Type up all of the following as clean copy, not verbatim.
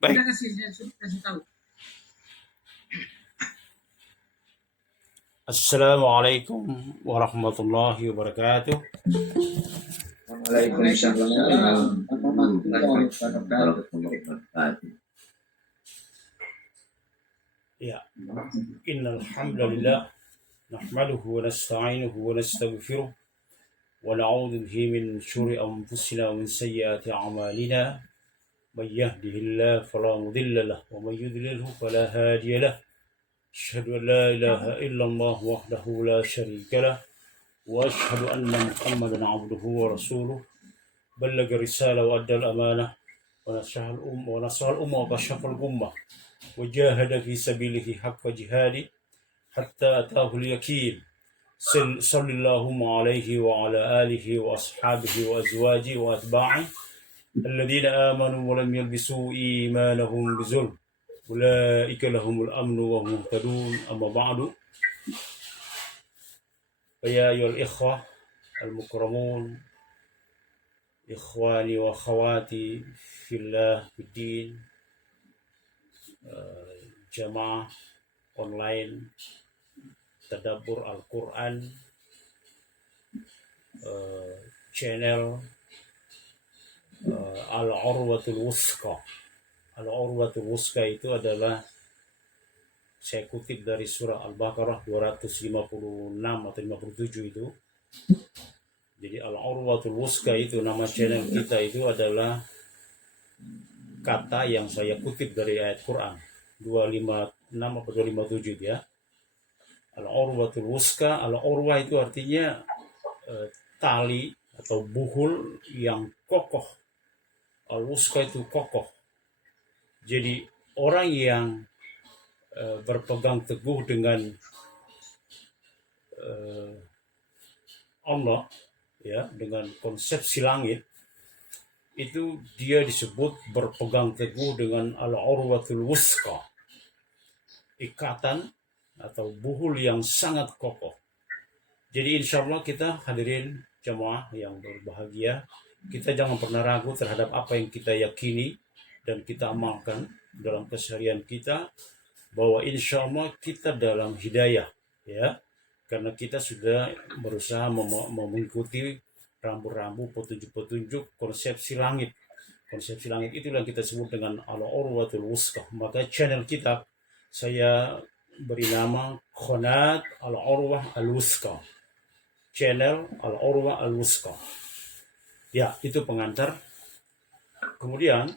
Baik. Kita kasih tahu. Assalamualaikum warahmatullahi wabarakatuh. Waalaikumsalam warahmatullahi wabarakatuh. Ya, innal hamdalillah nahmaduhu wa nasta'inuhu wa nastaghfiruh wa na'udzu bihi min syururi anfusina wa min sayyiati a'malina. May yahdihillahu fala mudilla lahu wa may yudlilhu fala hadiya lahu. Asyhadu an la ilaha illallah wahdahu la syarika lah wa asyhadu anna Muhammadan 'abduhu wa rasuluh. Ballaga risalah wa addal amanah wa nasahal umma wa kashafal ummah wa jahada fi sabilihi haqqa jihadi hatta atahu al-yaqin. Sallallahu alaihi wa ala alihi wa ashabihi wa azwajihi wa atba'i alladhina amanu wa lam yalbisu imanahum bizulm ulaika lahumul amnu wa hum muhtadun. Amma ba'du. Ya ayyuhal ikhwah al-mukramun, ikhwani wa akhawati fillah fiddin, jamaah online tadabbur Al-Quran, channel Al-Urwatul Wuthqa. Al-Urwatul Wuthqa itu adalah, saya kutip dari surah Al-Baqarah 256 atau 57 itu. Jadi Al-Urwatul Wuthqa itu nama channel kita, itu adalah kata yang saya kutip dari ayat Quran 256 atau 257 ya. Al-Urwatul Wuthqa, Al-Urwa itu artinya tali atau buhul yang kokoh. Al-Wuthqa itu kokoh. Jadi orang yang berpegang teguh dengan Allah ya, dengan konsepsi langit, itu dia disebut berpegang teguh dengan Al-Urwatul Wuthqa, ikatan atau buhul yang sangat kokoh. Jadi insya Allah kita hadirin jamaah yang berbahagia, kita jangan pernah ragu terhadap apa yang kita yakini dan kita amalkan dalam keseharian kita, bahwa insya Allah kita dalam hidayah ya, karena kita sudah berusaha mengikuti rambu-rambu petunjuk-petunjuk konsepsi langit. Konsepsi langit itu yang kita sebut dengan Al-Urwatul Wuthqa. Maka channel kita saya beri nama Qanat Al-Urwah Al-Wuthqa, channel Al-Urwah Al-Wuthqa. Ya, itu pengantar. Kemudian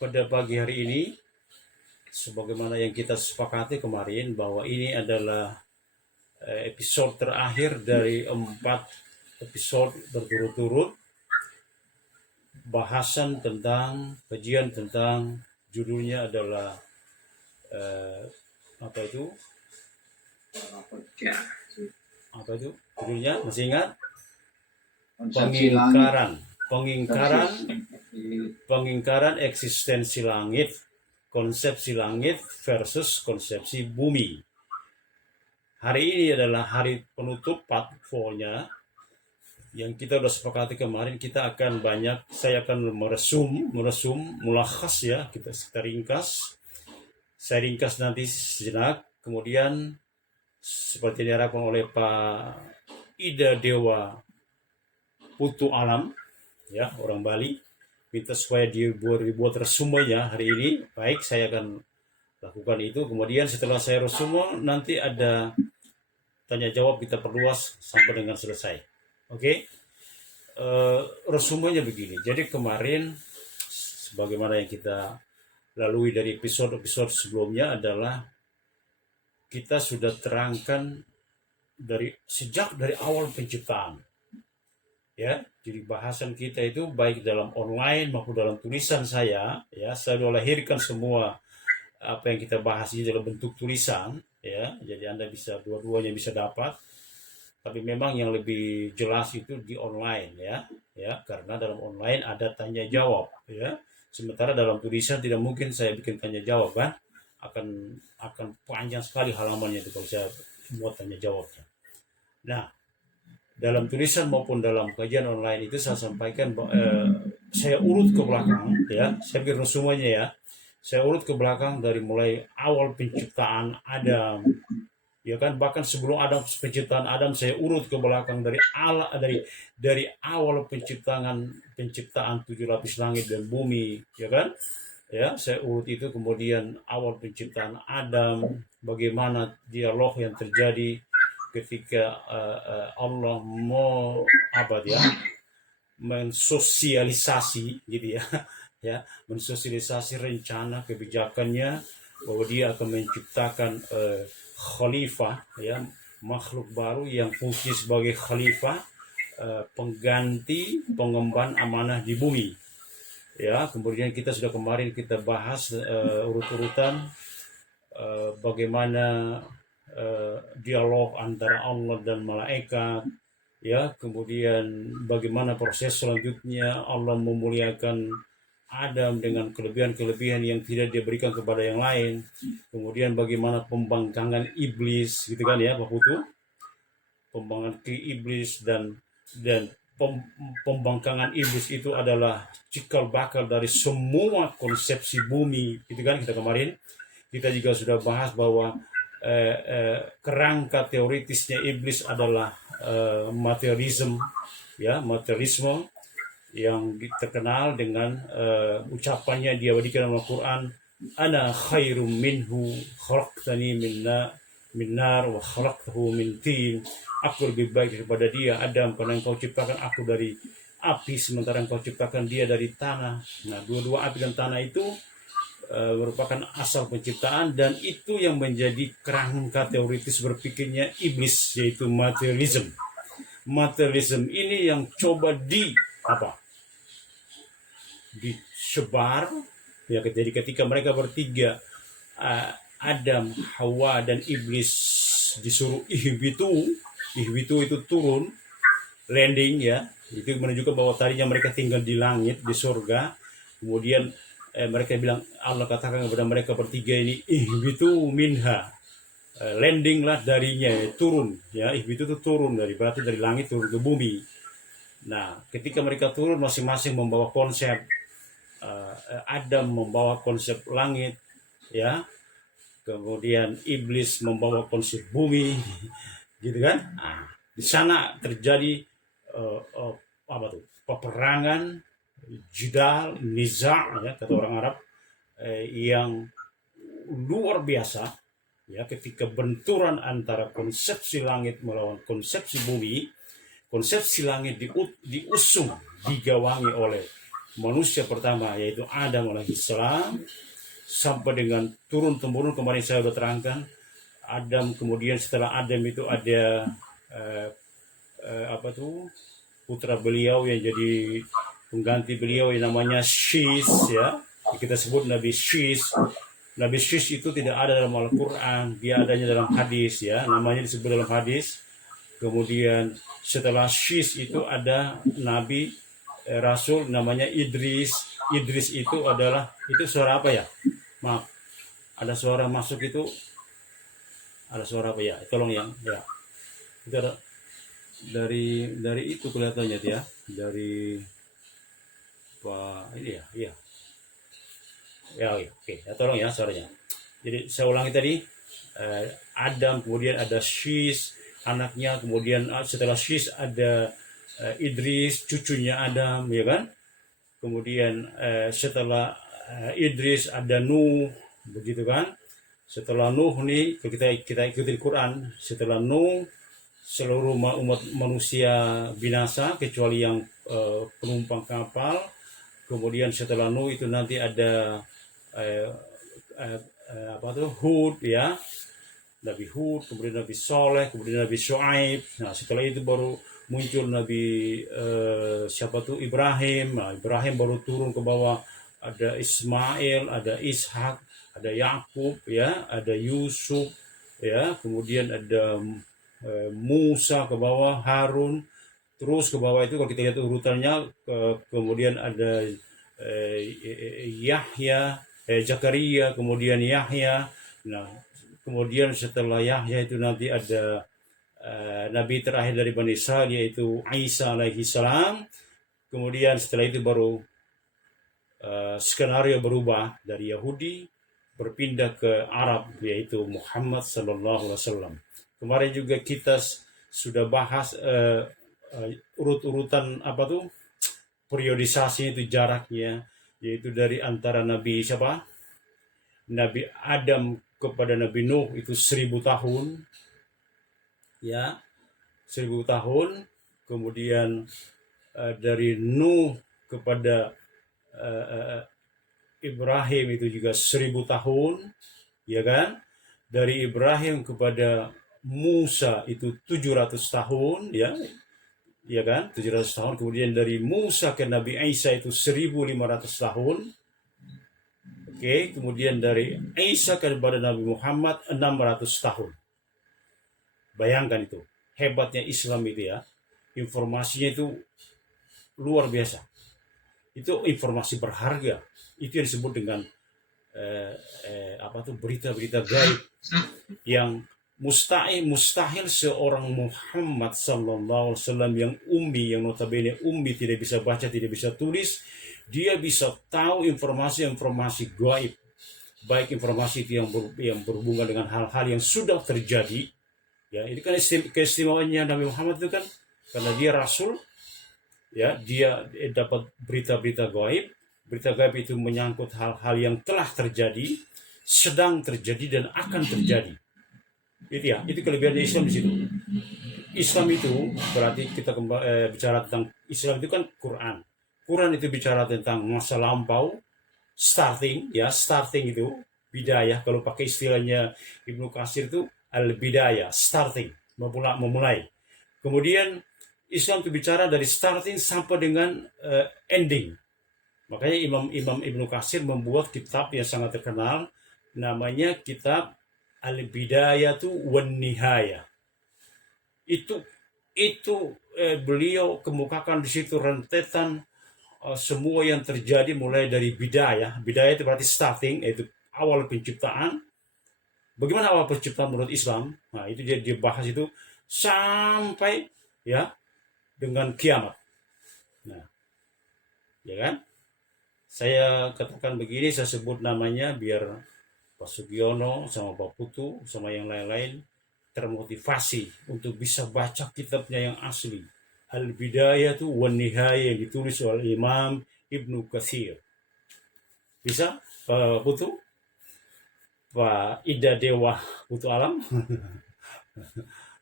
pada pagi hari ini, sebagaimana yang kita sepakati kemarin, bahwa ini adalah episode terakhir dari 4 episode berturut-turut bahasan tentang kajian tentang, judulnya adalah apa itu judulnya masih ingat? Pengingkaran eksistensi langit, konsepsi langit versus konsepsi bumi. Hari ini adalah hari penutup part 4-nya yang kita sudah sepakati kemarin. Saya akan meresum mulakhas ya, kita ringkas. Saya ringkas nanti sejenak, kemudian seperti diharapkan oleh Pak Ida Dewa Putu Alam ya, orang Bali, minta supaya dibuat resumenya hari ini. Baik, saya akan lakukan itu. Kemudian setelah saya resume, nanti ada tanya jawab, kita perluas sampai dengan selesai. Oke. Resumenya begini. Jadi kemarin, sebagaimana yang kita lalui dari episode sebelumnya, adalah kita sudah terangkan sejak dari awal penciptaan ya. Jadi bahasan kita itu baik dalam online maupun dalam tulisan saya sudah lahirkan semua apa yang kita bahas ini dalam bentuk tulisan ya. Jadi Anda bisa dua-duanya bisa dapat, tapi memang yang lebih jelas itu di online ya, karena dalam online ada tanya jawab ya. Sementara dalam tulisan tidak mungkin saya bikin tanya jawab kan, akan panjang sekali halamannya itu kalau saya buat tanya jawabnya. Nah, dalam tulisan maupun dalam kajian online itu saya sampaikan, saya urut ke belakang ya, saya bikin semuanya ya. Saya urut ke belakang dari mulai awal penciptaan Adam, ya kan, bahkan sebelum Adam, penciptaan Adam, saya urut ke belakang dari awal penciptaan 7 lapis langit dan bumi, ya kan. Ya, saya urut itu, kemudian awal penciptaan Adam, bagaimana dialog yang terjadi ketika Allah mau mensosialisasi gitu ya, ya, mensosialisasi rencana kebijakannya bahwa dia akan menciptakan khalifah, ya, makhluk baru yang fungsi sebagai khalifah, pengganti pengemban amanah di bumi. Ya, kemudian kita kemarin bahas urut-urutan bagaimana dialog antara Allah dan malaikat, ya, kemudian bagaimana proses selanjutnya Allah memuliakan Adam dengan kelebihan-kelebihan yang tidak dia berikan kepada yang lain, kemudian bagaimana pembangkangan iblis gitu kan ya Pak Putu, pembangkangan ke iblis, dan pembangkangan iblis itu adalah cikal bakal dari semua konsepsi bumi, gitu kan. Kita juga sudah bahas bahwa kerangka teoritisnya iblis adalah materialisme, ya, materialisme yang terkenal dengan ucapannya dia berikan dalam Al-Quran, ana khairum minhu khalaqtani min nar wa khalaqtahu min tin, aku lebih baik daripada dia Adam karena engkau ciptakan aku dari api sementara engkau ciptakan dia dari tanah. Nah, dua-dua api dan tanah itu merupakan asal penciptaan, dan itu yang menjadi kerangka teoritis berpikirnya iblis, yaitu materialism. Materialism ini yang coba disebar, ya, jadi ketika mereka bertiga, Adam, Hawa, dan iblis disuruh ihbitu itu turun, landing, ya, itu menunjukkan bahwa tadinya mereka tinggal di langit, di surga. Kemudian mereka bilang, Allah katakan kepada mereka bertiga ini, ihbitu minha, landinglah darinya, turun, ya, ihbitu itu turun, berarti dari langit turun ke bumi. Nah, ketika mereka turun masing-masing membawa konsep, Adam membawa konsep langit, ya, kemudian iblis membawa konsep bumi, gitu kan. Nah, di sana terjadi peperangan, jidal, niza, ya, kata orang Arab, yang luar biasa, ya, ketika benturan antara konsepsi langit melawan konsepsi bumi. Konsepsi langit diusung, digawangi oleh manusia pertama, yaitu Adam alaihissalam, sampai dengan turun-temurun. Kemarin saya sudah terangkan Adam, kemudian setelah Adam itu ada putra beliau yang jadi pengganti beliau yang namanya Shis, ya, kita sebut Nabi Shis. Nabi Shis itu tidak ada dalam Al-Quran, dia adanya dalam hadis, ya, namanya disebut dalam hadis. Kemudian setelah Shis itu ada Nabi Rasul namanya Idris. Idris itu adalah, itu suara apa ya? Maaf, ada suara masuk itu, ada suara apa ya? Tolong ya. Itu ada dari itu kelihatannya ya, dari ini ya. Oke. Ya, tolong ya suaranya. Jadi saya ulangi tadi, Adam, kemudian ada Shis anaknya, kemudian setelah Shis ada Idris cucunya Adam, ya kan. Kemudian setelah Idris ada Nuh, begitu kan. Setelah Nuh nih, kita ikuti Quran, setelah Nuh seluruh umat manusia binasa kecuali yang penumpang kapal. Kemudian setelah Nuh itu nanti ada Hud, ya, Nabi Hud, kemudian Nabi Soleh, kemudian Nabi Shu'aib. Nah, setelah itu baru muncul Nabi Ibrahim. Nah, Ibrahim baru turun ke bawah, ada Ismail, ada Ishak, ada Yakub, ya, ada Yusuf, ya, kemudian ada Musa ke bawah, Harun, terus ke bawah itu kalau kita lihat urutannya, kemudian ada Yahya, Zakaria, kemudian Yahya. Nah, kemudian setelah Yahya itu nanti ada nabi terakhir dari Bani Israel, yaitu Isa alaihi salam. Kemudian setelah itu baru skenario berubah dari Yahudi berpindah ke Arab, yaitu Muhammad sallallahu alaihi wasallam. Kemarin juga kita sudah bahas urut-urutan periodisasi itu, jaraknya, yaitu dari antara Nabi Nabi Adam kepada Nabi Nuh itu 1000 tahun, ya, 1000 tahun. Kemudian dari Nuh kepada Ibrahim itu juga 1000 tahun, ya kan? Dari Ibrahim kepada Musa itu 700 tahun, ya kan? 700 tahun. Kemudian dari Musa ke Nabi Isa itu 1500 tahun. Oke, kemudian dari Isa kepada Nabi Muhammad 600 tahun. Bayangkan itu, hebatnya Islam itu ya. Informasinya itu luar biasa. Itu informasi berharga. Itu yang disebut dengan berita-berita gaib yang mustahil seorang Muhammad sallallahu alaihi wasallam yang ummi, yang notabene ummi, tidak bisa baca, tidak bisa tulis, dia bisa tahu informasi-informasi gaib, baik informasi itu yang berhubungan dengan hal-hal yang sudah terjadi. Ya, ini kan keistimewaannya Nabi Muhammad itu kan, karena dia rasul, ya, dia dapat berita-berita gaib. Berita gaib itu menyangkut hal-hal yang telah terjadi, sedang terjadi, dan akan terjadi. Itu kelebihan Islam di situ. Islam itu berarti kita bicara tentang Islam itu kan Quran. Quran itu bicara tentang masa lampau, starting itu bidayah. Kalau pakai istilahnya Ibnu Katsir itu al-bidayah, starting, memulai. Kemudian Islam itu bicara dari starting sampai dengan ending. Makanya Imam Ibnu Katsir membuat kitab yang sangat terkenal, namanya kitab Al-Bidayatu wan Nihayah. Itu beliau kemukakan di situ rentetan semua yang terjadi mulai dari bidayah. Bidayah itu berarti starting, yaitu awal penciptaan. Bagaimana awal penciptaan menurut Islam? Nah, itu dia bahas itu sampai ya dengan kiamat. Nah, ya kan? Saya katakan begini, saya sebut namanya biar Pak Sugiono sama Pak Putu sama yang lain-lain termotivasi untuk bisa baca kitabnya yang asli. Al-Bidayatu wan Nihayah yang ditulis oleh Imam Ibnu Katsir. Bisa Pak Putu? Pak Ida Dewa Putu Alam?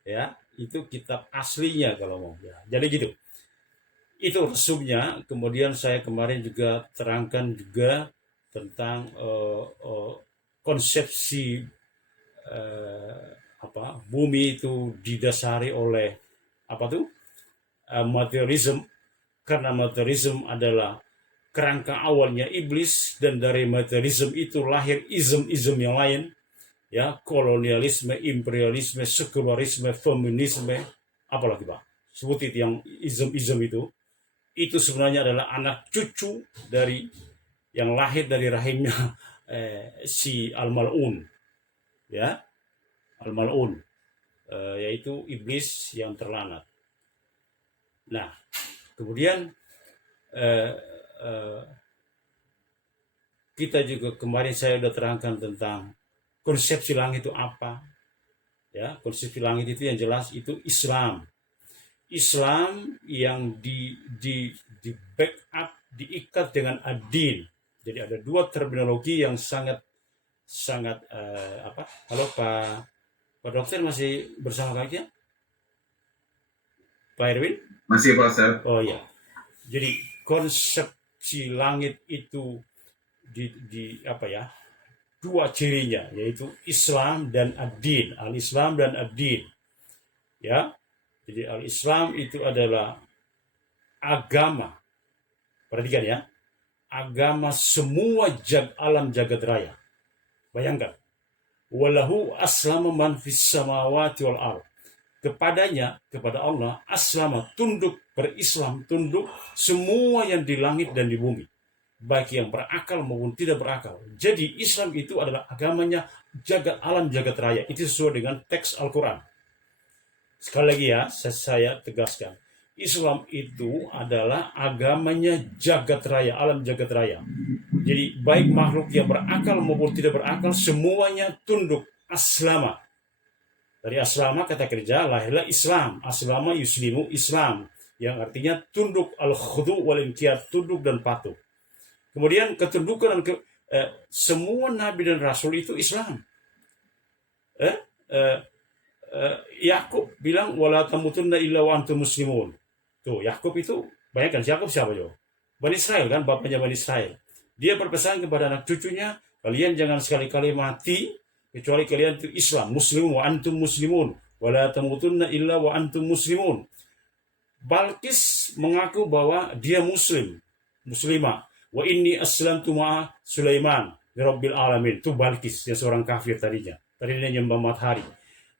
Ya, itu kitab aslinya kalau mau. Ya, jadi gitu. Itu resumnya. Kemudian saya kemarin juga terangkan juga tentang konsepsi bumi itu didasari oleh materialism, karena materialism adalah kerangka awalnya iblis, dan dari materialism itu lahir ism yang lain, ya, kolonialisme, imperialisme, sekularisme, feminisme, apalagi Pak, sebut itu yang ism itu sebenarnya adalah anak cucu dari yang lahir dari rahimnya si Al-Mal'un, ya, Al-Mal'un, yaitu iblis yang terlanat. Nah, kemudian kita juga kemarin saya sudah terangkan tentang konsepsi langit itu apa, ya. Konsepsi langit itu yang jelas itu Islam yang di backup, diikat dengan ad-din. Jadi ada dua terminologi yang sangat Halo Pak Dokter, masih bersama kalian? Pak Erwin? Masih Pak Ustaz. Oh ya. Jadi konsepsi langit itu dua cirinya, yaitu Islam dan ad-din, al-Islam dan ad-din. Ya. Jadi al-Islam itu adalah agama. Perhatikan ya. Agama semua alam jagat raya. Bayangkan. Walahu aslama man fis samawati wal ardh. Kepada Allah, aslama, berislam, tunduk semua yang di langit dan di bumi. Baik yang berakal maupun tidak berakal. Jadi Islam itu adalah agamanya alam jagat raya. Itu sesuai dengan teks Al-Quran. Sekali lagi ya, saya tegaskan. Islam itu adalah agamanya jagat raya, alam jagat raya. Jadi baik makhluk yang berakal maupun tidak berakal, semuanya tunduk aslama. Dari aslama kata kerja lahirlah Islam. Aslama yuslimu Islam, yang artinya tunduk, al-khudu wal inqiyad, tunduk dan patuh. Kemudian ketundukan dan semua nabi dan rasul itu Islam. Yakub bilang wala tamutunna illa wa antum muslimun. Tuh, Yakub itu, bayangkan Yakub siapa yo? Bani Israel kan, bapaknya Bani Israel. Dia berpesan kepada anak cucunya, kalian jangan sekali-kali mati kecuali kalian itu Islam, muslimun wa antum muslimun. Wala tamutunna illa wa antum muslimun. Balkis mengaku bahwa dia muslim, muslimah. Wa inni aslamtu ma'a Sulaiman rabbil alamin. Itu Balkis, yang seorang kafir tadinya. Tadinya nyembah matahari.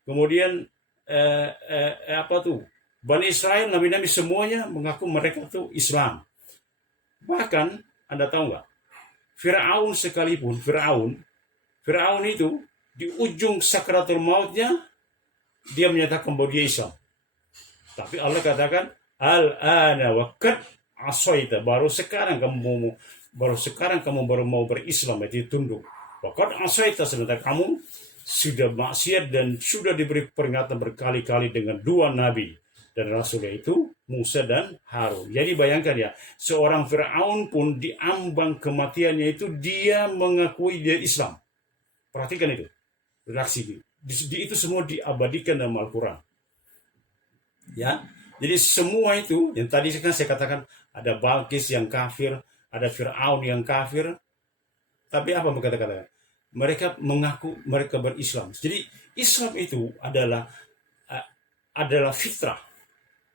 Kemudian Bani Israel, nabi-nabi semuanya mengaku mereka itu Islam. Bahkan Anda tahu nggak? Firaun sekalipun, Firaun itu di ujung sakratul mautnya dia menyatakan bahwa dia Islam. Tapi Allah katakan al-ana wa qad asaita, baru sekarang kamu baru mau berislam, itu tunduk. Wa qad asaita, sementara kamu sudah maksiat dan sudah diberi peringatan berkali-kali dengan dua nabi dan rasulnya itu Musa dan Harun. Jadi bayangkan ya, seorang Firaun pun di ambang kematiannya itu dia mengakui dia Islam. Perhatikan itu reaksi itu semua diabadikan dalam Al-Quran. Ya, jadi semua itu yang tadi kan saya katakan, ada Balkis yang kafir, ada Firaun yang kafir, tapi apa mereka katakan? Mereka mengaku mereka berislam. Jadi Islam itu adalah fitrah.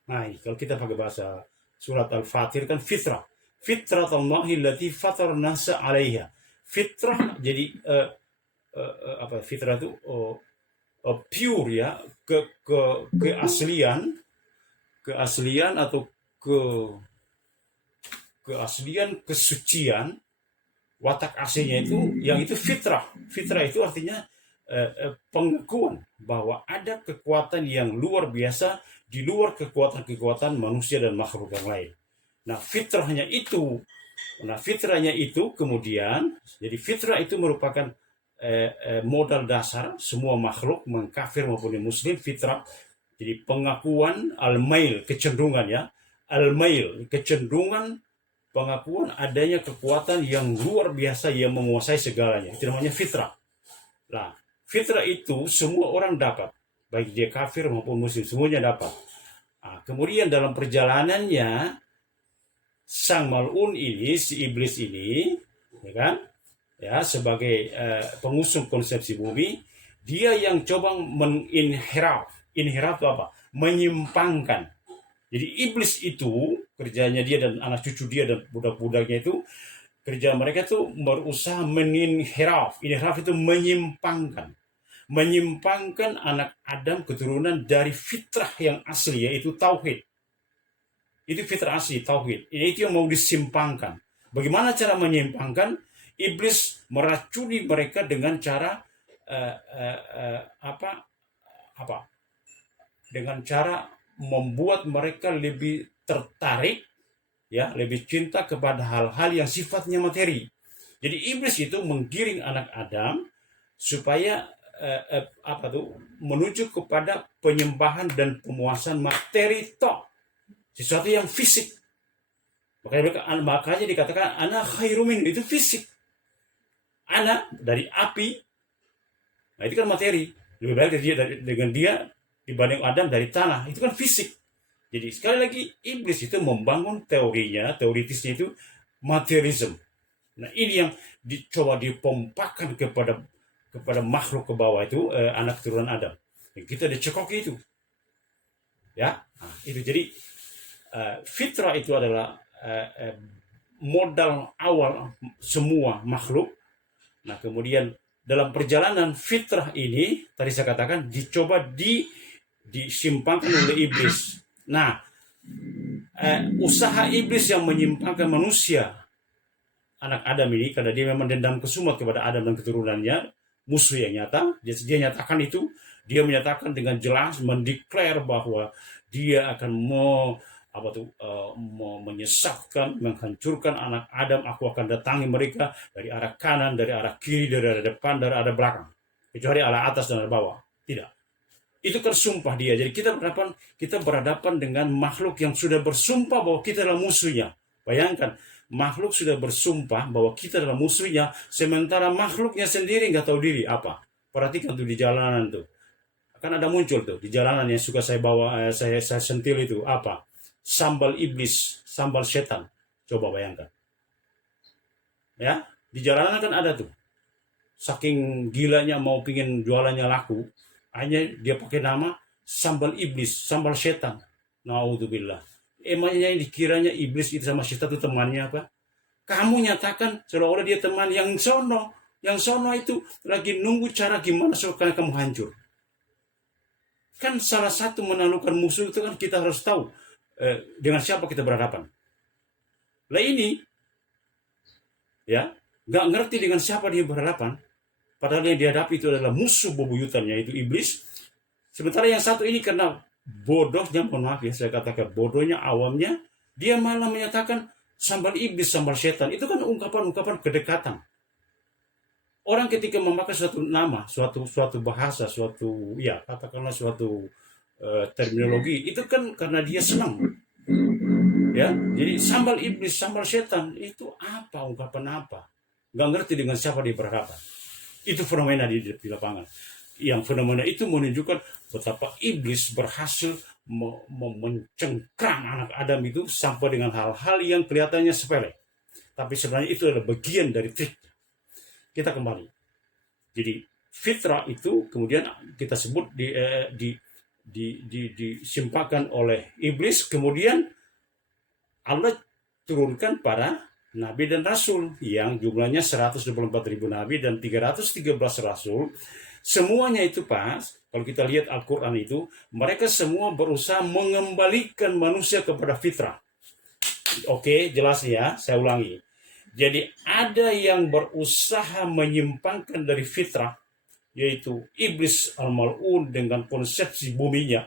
Nah, kalau kita pakai bahasa surat Al-Fatir kan fitrah. Fitrah Allahi allati fatar nasa 'alaiha. Fitrah, jadi fitrah itu pure ya, keaslian atau keaslian, kesucian watak aslinya itu, yang itu fitrah. Fitrah itu artinya pengakuan bahwa ada kekuatan yang luar biasa di luar kekuatan manusia dan makhluk yang lain. Nah, fitrahnya itu kemudian, jadi fitrah itu merupakan modal dasar semua makhluk, mengkafir maupun muslim, fitrah. Jadi pengakuan al-mail, kecenderungan ya, al-mail, kecenderungan, pengakuan adanya kekuatan yang luar biasa yang menguasai segalanya. Itu namanya fitrah. Nah, fitrah itu semua orang dapat, baik dia kafir maupun muslim, semuanya dapat. Nah, kemudian dalam perjalanannya, sang mal'un ini, si iblis ini, ya kan, ya, sebagai pengusung konsepsi bumi, dia yang coba menginhiraf. Inhiraf itu apa? Menyimpangkan. Jadi iblis itu kerjanya dia dan anak cucu dia dan budak-budaknya itu, kerja mereka itu berusaha meninhiraf. Inhiraf itu menyimpangkan anak Adam keturunan dari fitrah yang asli, yaitu tauhid. Itu fitrah asli, tauhid. Ini itu yang mau disimpangkan. Bagaimana cara menyimpangkan? Iblis meracuni mereka dengan cara dengan cara membuat mereka lebih tertarik, ya, lebih cinta kepada hal-hal yang sifatnya materi. Jadi iblis itu menggiring anak Adam supaya menuju kepada penyembahan dan pemuasan materi toh, sesuatu yang fisik. Makanya dikatakan ana khairumin, itu fisik. Ana dari api, nah itu kan materi, lebih baik dengan dia dibanding Adam dari tanah, itu kan fisik. Jadi sekali lagi iblis itu membangun teoritisnya itu materialisme. Nah, ini yang dicoba dipompakan kepada makhluk ke bawah itu, anak keturunan Adam. Dan kita dicekoki itu. Ya, nah, itu jadi fitrah itu adalah modal awal semua makhluk. Nah, kemudian dalam perjalanan fitrah ini, tadi saya katakan, dicoba disimpangkan oleh iblis. Nah, usaha iblis yang menyimpangkan manusia, anak Adam ini, karena dia memang dendam kesumat kepada Adam dan keturunannya, musuh yang nyata, dia nyatakan itu Dia menyatakan dengan jelas, mendeklar bahwa dia akan menyesatkan, menghancurkan anak Adam. Aku akan datangi mereka dari arah kanan, dari arah kiri, dari arah depan, dari arah belakang. Kecuali arah atas dan arah bawah. Tidak. Itu kan sumpah dia. Jadi kita berhadapan dengan makhluk yang sudah bersumpah bahwa kita adalah musuhnya. Bayangkan, makhluk sudah bersumpah bahwa kita adalah musuhnya, sementara makhluknya sendiri nggak tahu diri apa. Perhatikan tuh di jalanan tuh. Kan ada muncul tuh di jalanan yang suka saya bawa, saya sentil itu apa? Sambal iblis, sambal setan. Coba bayangkan. Ya, di jalanan kan ada tuh. Saking gilanya mau pingin jualannya laku, hanya dia pakai nama sambal iblis, sambal setan. Naudzubillah. Emangnya yang dikiranya iblis itu sama setan itu temannya apa? Kamu nyatakan seolah-olah dia teman yang sono. Yang sono itu lagi nunggu cara gimana supaya kamu hancur. Kan salah satu menaklukkan musuh itu kan kita harus tahu dengan siapa kita berhadapan. Lah ini, ya, nggak ngerti dengan siapa dia berhadapan. Padahal yang dihadapi itu adalah musuh bebuyutannya, yaitu iblis. Sementara yang satu ini karena bodohnya, mohon maaf ya, saya katakan bodohnya, awamnya, dia malah menyatakan sambal iblis, sambal setan. Itu kan ungkapan-ungkapan kedekatan. Orang ketika memakai suatu nama, suatu bahasa, katakanlah suatu terminologi, itu kan karena dia senang. Ya, jadi sambal iblis, sambal setan, itu apa, ungkapan apa? Nggak ngerti dengan siapa dia berhadapan. Itu fenomena di lapangan. Yang fenomena itu menunjukkan betapa iblis berhasil mencengkram anak Adam itu sampai dengan hal-hal yang kelihatannya sepele. Tapi sebenarnya itu adalah bagian dari trik. Kita kembali. Jadi fitrah itu kemudian kita sebut disimpahkan oleh iblis, kemudian Allah turunkan para nabi dan rasul yang jumlahnya 124.000 nabi dan 313 rasul. Semuanya itu kalau kita lihat Al-Quran itu, mereka semua berusaha mengembalikan manusia kepada fitrah. Oke, jelas ya, saya ulangi. Jadi ada yang berusaha menyimpangkan dari fitrah, yaitu iblis al-mal'un dengan konsepsi buminya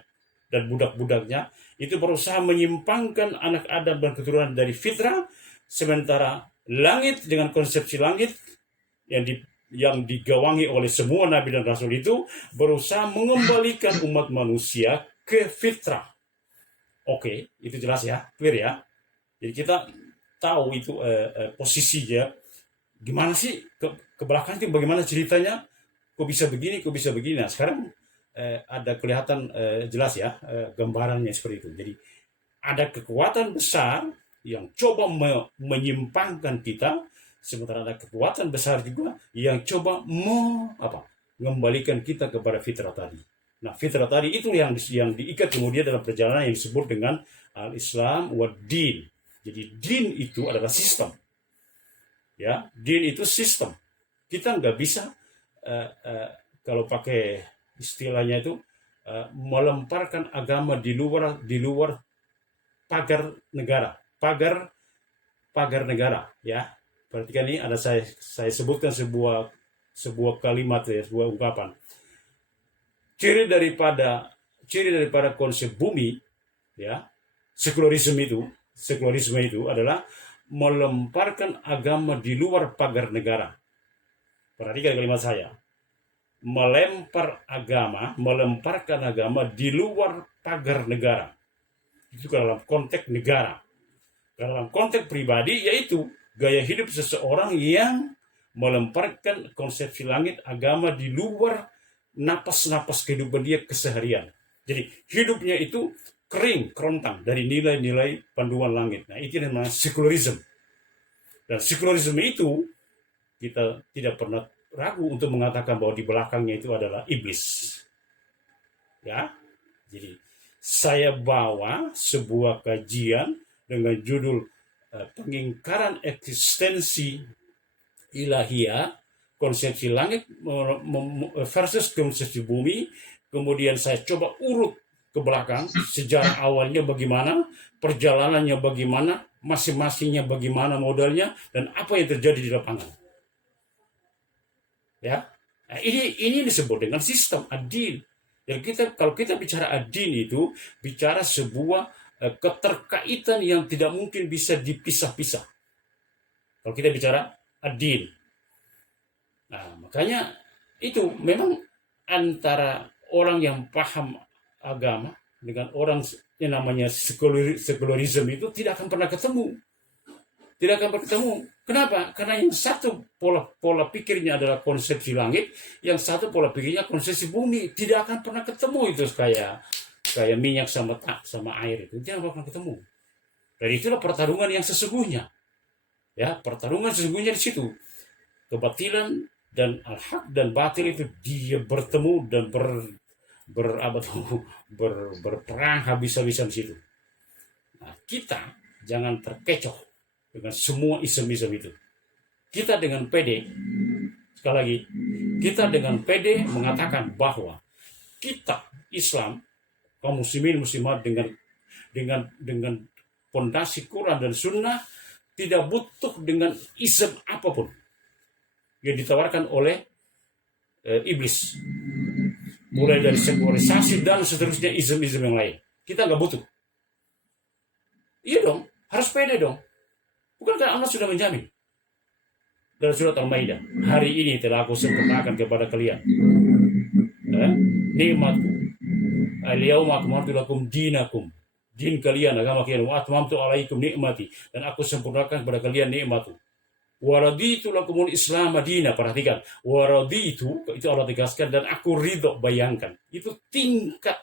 dan budak-budaknya, itu berusaha menyimpangkan anak Adam dan keturunan dari fitrah, sementara langit dengan konsepsi langit yang digawangi oleh semua nabi dan rasul itu berusaha mengembalikan umat manusia ke fitrah. Oke, itu jelas ya, clear ya. Jadi kita tahu itu posisinya gimana sih ke belakang itu, bagaimana ceritanya, kok bisa begini. Nah sekarang ada kelihatan jelas ya gambarannya seperti itu. Jadi ada kekuatan besar yang coba menyimpangkan kita, sementara ada kekuatan besar juga yang coba mengembalikan kita kepada fitrah tadi. Nah fitrah tadi itu yang diikat kemudian dalam perjalanan yang disebut dengan al-Islam wa din. Jadi din itu adalah sistem. Ya, din itu sistem. Kita nggak bisa kalau pakai istilahnya itu melemparkan agama di luar pagar negara. Pagar negara, ya. Perhatikan ini ada saya sebutkan sebuah kalimat ya, sebuah ungkapan. Ciri daripada konsep bumi, ya, sekularisme itu adalah melemparkan agama di luar pagar negara. Perhatikan kalimat saya. Melemparkan agama di luar pagar negara. Itu dalam konteks negara. Dalam konteks pribadi, yaitu gaya hidup seseorang yang melemparkan konsepsi langit agama di luar napas kehidupan dia keseharian. Jadi hidupnya itu kering, kerontang dari nilai-nilai panduan langit. Nah, itu namanya sekularisme. Dan sekularisme itu kita tidak pernah ragu untuk mengatakan bahwa di belakangnya itu adalah iblis. Ya. Jadi saya bawa sebuah kajian dengan judul pengingkaran eksistensi ilahiyah, konsepsi langit versus konsepsi bumi. Kemudian saya coba urut ke belakang, sejarah awalnya bagaimana, perjalanannya bagaimana, masing-masingnya bagaimana modalnya, dan apa yang terjadi di lapangan. Ya, nah, ini disebut dengan sistem adil. Jadi kalau kita bicara ad-din itu bicara sebuah keterkaitan yang tidak mungkin bisa dipisah-pisah. Kalau kita bicara ad-din. Nah, makanya itu memang antara orang yang paham agama dengan orang yang namanya sekularisme itu tidak akan pernah ketemu. Tidak akan bertemu. Kenapa? Karena yang satu pola pikirnya adalah konsepsi langit, yang satu pola pikirnya konsepsi bumi. Tidak akan pernah ketemu itu kayak minyak sama air itu tidak akan ketemu. Dan itulah pertarungan yang sesungguhnya. Ya, pertarungan sesungguhnya di situ. Kebatilan dan al-haq dan batil itu dia bertemu dan berperang habis-habisan di situ. Nah, kita jangan terkecoh dengan semua isem-isem itu. Kita dengan pede, sekali lagi, kita dengan pede mengatakan bahwa kita Islam, kaum muslimin muslimat dengan fondasi Quran dan Sunnah tidak butuh dengan isem apapun yang ditawarkan oleh iblis, mulai dari sekularisasi dan seterusnya isem-isem yang lain. Kita nggak butuh. Iya dong, harus pede dong. Bukankah Allah sudah menjamin dalam surat Al-Maidah, hari ini telah aku sempurnakan kepada kalian nikmatku, al-yauma akmaltu lakum dinakum, din kalian, agama kalian, wa atmamtu alaikum nikmati, dan aku sempurnakan kepada kalian nikmatku. Wa raditu lakumul Islam madina. Perhatikan, wa raditu itu Allah tegaskan, dan aku ridho. Bayangkan, itu tingkat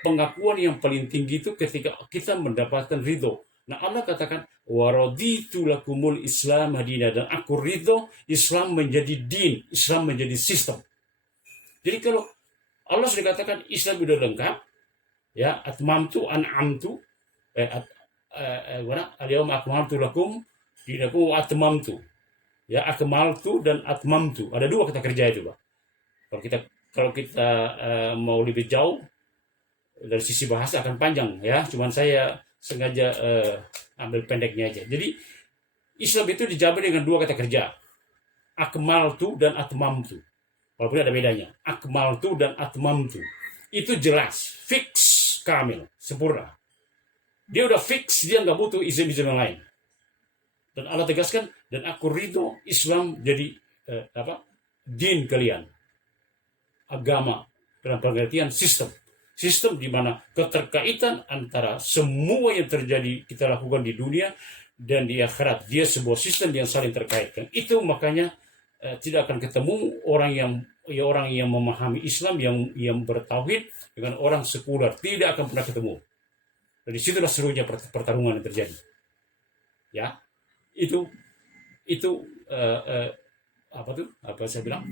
pengakuan yang paling tinggi itu ketika kita mendapatkan ridho. Nah, Allah katakan wa raditu lakumul Islam madina, dan aku ridho Islam menjadi din, Islam menjadi sistem. Jadi kalau Allah sudah katakan Islam sudah lengkap, ya, atmamtu an'amtu, al-yauma akmaltu lakum dinakum wa atmamtu, ya, akmaltu dan atmamtu. Ada dua kata kerja itu, Pak. Kalau kita mau lebih jauh dari sisi bahasa akan panjang, ya. Cuman saya sengaja ambil pendeknya aja. Jadi Islam itu dijamin dengan dua kata kerja, akmaltu dan atmamtu. Walaupun ada bedanya, akmaltu dan atmamtu itu jelas, fix, kamil, sempurna. Dia udah fix, dia nggak butuh izin-izin yang lain. Dan Allah tegaskan, dan aku ridho Islam jadi din kalian, agama dalam pengertian sistem di mana keterkaitan antara semua yang terjadi kita lakukan di dunia dan di akhirat, dia sebuah sistem yang saling terkaitkan. Itu makanya tidak akan ketemu orang yang memahami Islam, yang bertauhid dengan orang sekuler, tidak akan pernah ketemu. Dan disitulah serunya pertarungan yang terjadi. Ya, itu apa saya bilang,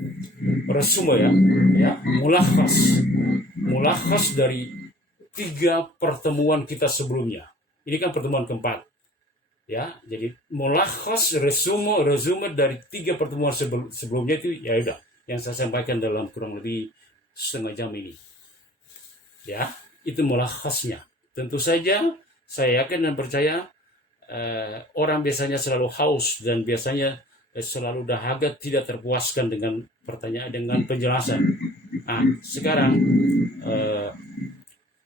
resume, ya, mulakhas dari 3 pertemuan kita sebelumnya. Ini kan pertemuan keempat, ya. Jadi mulakhas resume dari 3 pertemuan sebelumnya itu, ya udah yang saya sampaikan dalam kurang lebih setengah jam ini, ya. Itu mulakhasnya. Tentu saja saya yakin dan percaya orang biasanya selalu haus dan biasanya selalu dahaga, tidak terpuaskan dengan pertanyaan, dengan penjelasan. Nah, sekarang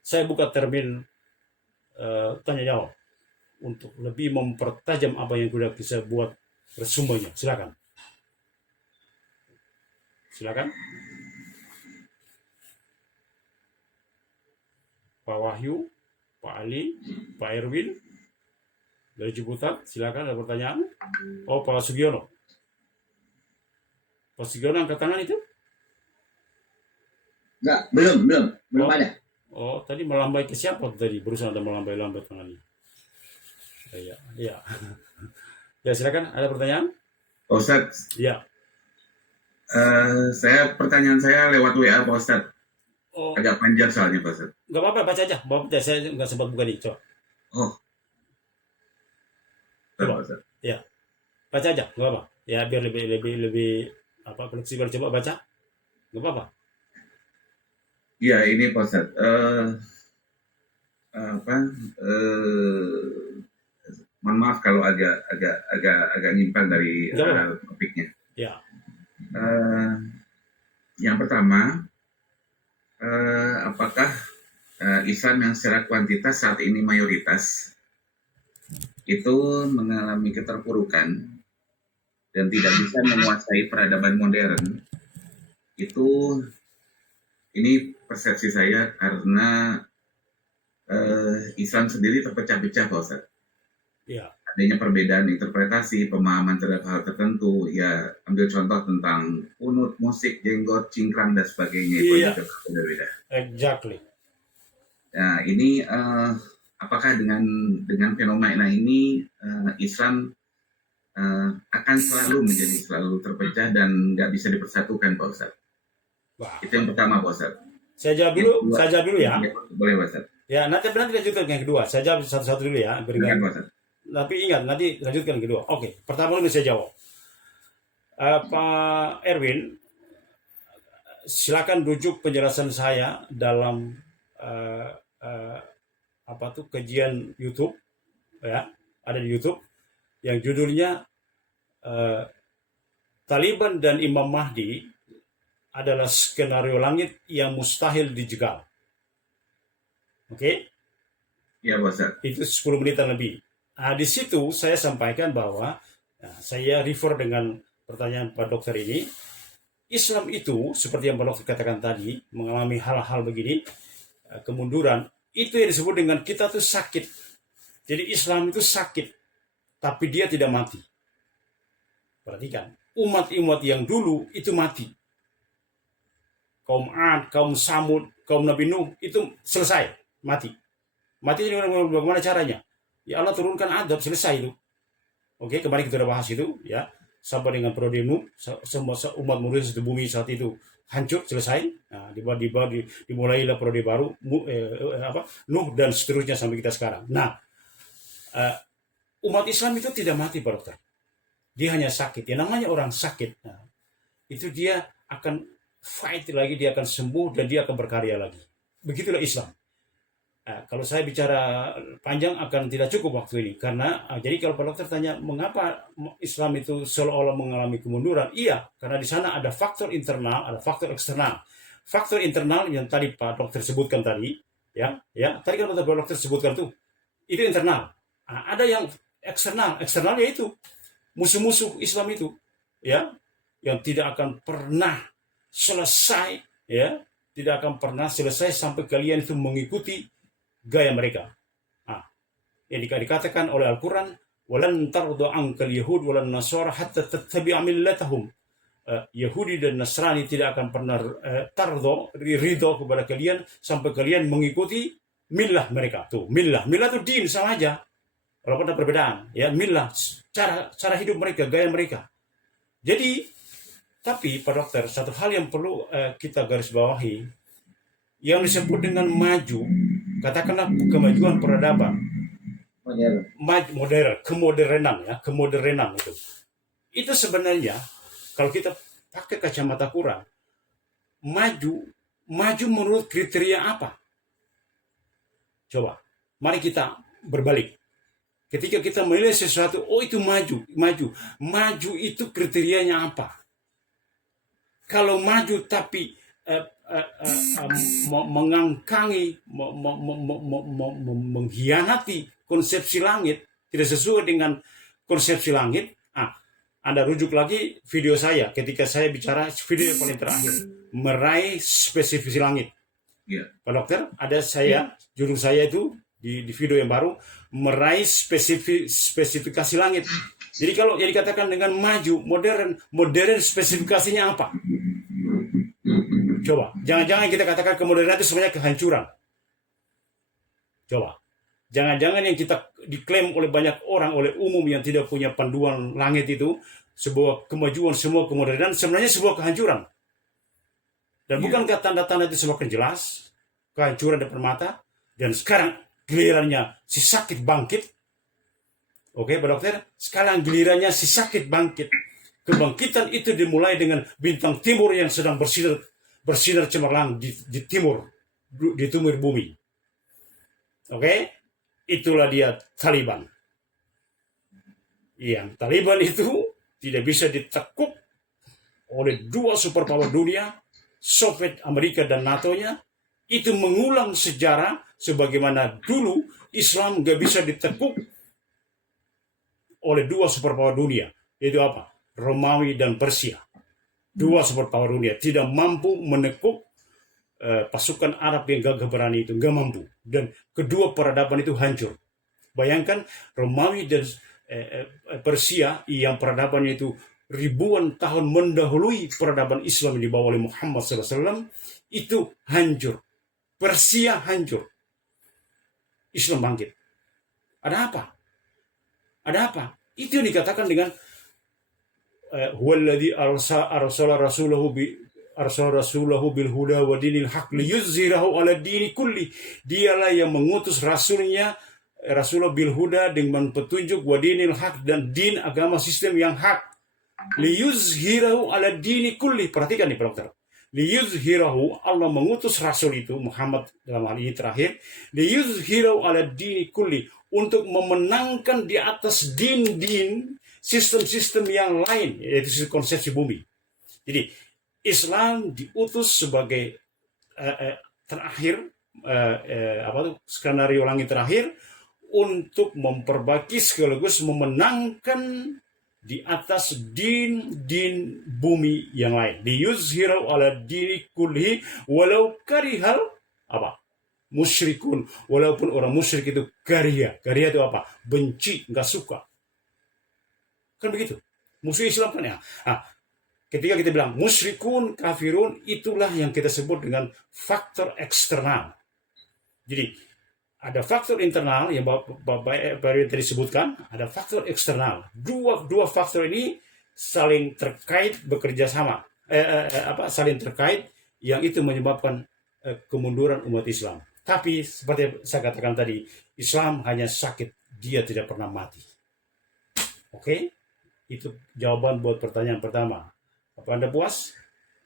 saya buka termin tanya jawab untuk lebih mempertajam apa yang sudah bisa buat resumenya. Silakan. Pak Wahyu, Pak Ali, Pak Erwin dari Ciputat, silakan, ada pertanyaan. Oh, Pak Sugiono. Pak Sugiono angkat tangan itu? Enggak, belum ada. Oh, tadi melambai ke siapa tadi? Berusaha ada melambai tangannya. Iya. Ya, silakan, ada pertanyaan? Ustadz. Iya. Pertanyaan saya lewat WA, Pak Ustadz. Oh. Agak panjang soalnya, Pak Ustadz. Enggak apa-apa, baca aja. Saya nggak sempat buka nih, coba. Oh. Coba. Ya. Baca aja, nggak apa. Ya, biar lebih fleksibel, coba baca. Nggak apa-apa. Iya, ini Pak Ustadz. Mohon maaf kalau agak nyimpang dari topiknya. Ya. Yang pertama, apakah Islam yang secara kuantitas saat ini mayoritas itu mengalami keterpurukan dan tidak bisa menguasai peradaban modern, itu ini persepsi saya karena Islam sendiri terpecah-pecah, Pak Ustaz. Ya, Adanya perbedaan interpretasi, pemahaman terhadap hal tertentu. Ya, ambil contoh tentang kunut, musik, jenggot, cingkrang, dan sebagainya. Itu iya, juga berbeda. exactly. Nah, ini apakah dengan fenomena ini Islam akan selalu terpecah dan nggak bisa dipersatukan, Pak Ustaz? Wah, Itu yang pertama, Pak Ustaz. saya jawab Yang dulu, kedua, saya jawab dulu ya. boleh, Pak Ustaz. Ya, nanti lanjutkan yang kedua. Saya jawab satu-satu dulu ya, Silakan, berikan. Pak Ustaz. Tapi ingat, nanti lanjutkan yang kedua. Oke, pertama dulu saya jawab. Pak Erwin, silakan rujuk penjelasan saya dalam eh, eh, kajian YouTube, ya, ada di YouTube yang judulnya eh, Taliban dan Imam Mahdi adalah skenario langit yang mustahil dijegal. Oke? Ya, Pak Ustaz. Itu 10 menitan lebih. Nah, di situ saya sampaikan bahwa saya refer dengan pertanyaan Pak Dokter ini, Islam itu seperti yang Pak Dokter katakan tadi, mengalami hal-hal begini, kemunduran, itu yang disebut dengan kita tuh sakit. Jadi Islam itu sakit, tapi dia tidak mati. Perhatikan, umat-umat yang dulu itu mati. Kaum Ad, kaum Samud, kaum Nabi Nuh, itu selesai, mati. Mati bagaimana caranya? Ya Allah turunkan adab, selesai itu. Oke, kemarin kita sudah bahas itu, ya. Sampai dengan periode Nuh, semua umat manusia di bumi saat itu hancur, selesai. Nah, dimulailah periode baru, Nuh dan seterusnya sampai kita sekarang. Nah, umat Islam itu tidak mati, Pak Dokter. Dia hanya sakit. Ya namanya orang sakit. Nah, itu dia akan fight lagi, dia akan sembuh dan dia akan berkarya lagi. Begitulah Islam. Kalau saya bicara panjang akan tidak cukup waktu ini karena jadi kalau Pak Dokter tanya mengapa Islam itu seolah-olah mengalami kemunduran, iya karena di sana ada faktor internal, ada faktor eksternal. Faktor internal yang tadi Pak Dokter sebutkan tadi, ya tadi kan Pak Dokter sebutkan tuh itu internal. Ada yang eksternal yaitu musuh-musuh Islam itu, ya yang tidak akan pernah selesai, ya tidak akan pernah selesai sampai kalian itu mengikuti gaya mereka. Yang dikatakan oleh Al-Quran, walan tardu ankal yahud walan nasara hatta tattabi'a millatahum. Yahudi dan Nasrani tidak akan pernah ridho kepada kalian sampai kalian mengikuti millah mereka. Tuh, millah itu din sama aja. Walaupun ada perbedaan, ya millah cara hidup mereka, gaya mereka. Jadi, tapi Pak Dokter, satu hal yang perlu kita garis bawahi, yang disebut dengan maju, katakanlah kemajuan peradaban, kemodernan itu sebenarnya kalau kita pakai kacamata Quran, maju menurut kriteria apa? Coba, mari kita berbalik. Ketika kita menilai sesuatu, oh itu maju itu kriterianya apa? Kalau maju tapi mengangkangi, mengkhianati konsepsi langit, tidak sesuai dengan konsepsi langit. Anda rujuk lagi video saya ketika saya bicara video yang paling terakhir, meraih spesifikasi langit. Pak Dokter, ada saya, judul saya itu di video yang baru, meraih spesifikasi langit. Jadi kalau yang dikatakan dengan maju, modern spesifikasinya apa? Coba, jangan-jangan kita katakan kemodernan itu sebenarnya kehancuran. Coba, jangan-jangan yang kita diklaim oleh banyak orang, oleh umum yang tidak punya panduan langit itu, sebuah kemajuan, semua kemodernan, sebenarnya sebuah kehancuran. Dan bukankah tanda-tanda itu semakin jelas? Kehancuran depan mata, dan sekarang gilirannya si sakit bangkit. Oke, Pak Dokter, sekarang gilirannya si sakit bangkit. Kebangkitan itu dimulai dengan bintang timur yang sedang bersinar cemerlang di timur bumi. Oke? Itulah dia Taliban. Yang Taliban itu tidak bisa ditekuk oleh dua superpower dunia, Soviet, Amerika, dan NATO-nya, itu mengulang sejarah sebagaimana dulu Islam gak bisa ditekuk oleh dua superpower dunia. Itu apa? Romawi dan Persia. Dua superpower dunia tidak mampu menekuk pasukan Arab yang gagah berani itu, gak mampu. Dan kedua peradaban itu hancur. Bayangkan Romawi dan Persia yang peradabannya itu ribuan tahun mendahului peradaban Islam yang dibawa oleh Muhammad SAW, itu hancur. Persia hancur. Islam bangkit. Ada apa? Ada apa? Itu yang dikatakan dengan huwallazi arsala rasulahu bil huda wa dinil haq liyuzhirahu ala dini kulli. Dialah yang mengutus rasulnya Rasulullah bil huda dengan petunjuk wa dinil haq dan din agama sistem yang hak. Liyuzhirahu ala dini kulli. Perhatikan nih dokter. Liyuzhirahu, Allah mengutus rasul itu Muhammad dalam hal ini terakhir. Liyuzhirahu ala dini kulli, untuk memenangkan di atas din-din sistem-sistem yang lain, yaitu konsepsi bumi. Jadi Islam diutus sebagai terakhir skenario langit terakhir untuk memperbaiki sekaligus memenangkan di atas din bumi yang lain. Liyuzhirahu ala dini kulli walau karihal musyrikun, walaupun orang musyrik itu karya itu apa? Benci, nggak suka. Kan begitu. Musuh Islam kan ya. Ketika kita bilang musyrikun, kafirun, itulah yang kita sebut dengan faktor eksternal. Jadi ada faktor internal yang Bapak tadi sebutkan, ada faktor eksternal. Dua faktor ini saling terkait, bekerja sama, saling terkait, yang itu menyebabkan kemunduran umat Islam. Tapi seperti saya katakan tadi, Islam hanya sakit, dia tidak pernah mati. Oke? Itu jawaban buat pertanyaan pertama. Apa Anda puas?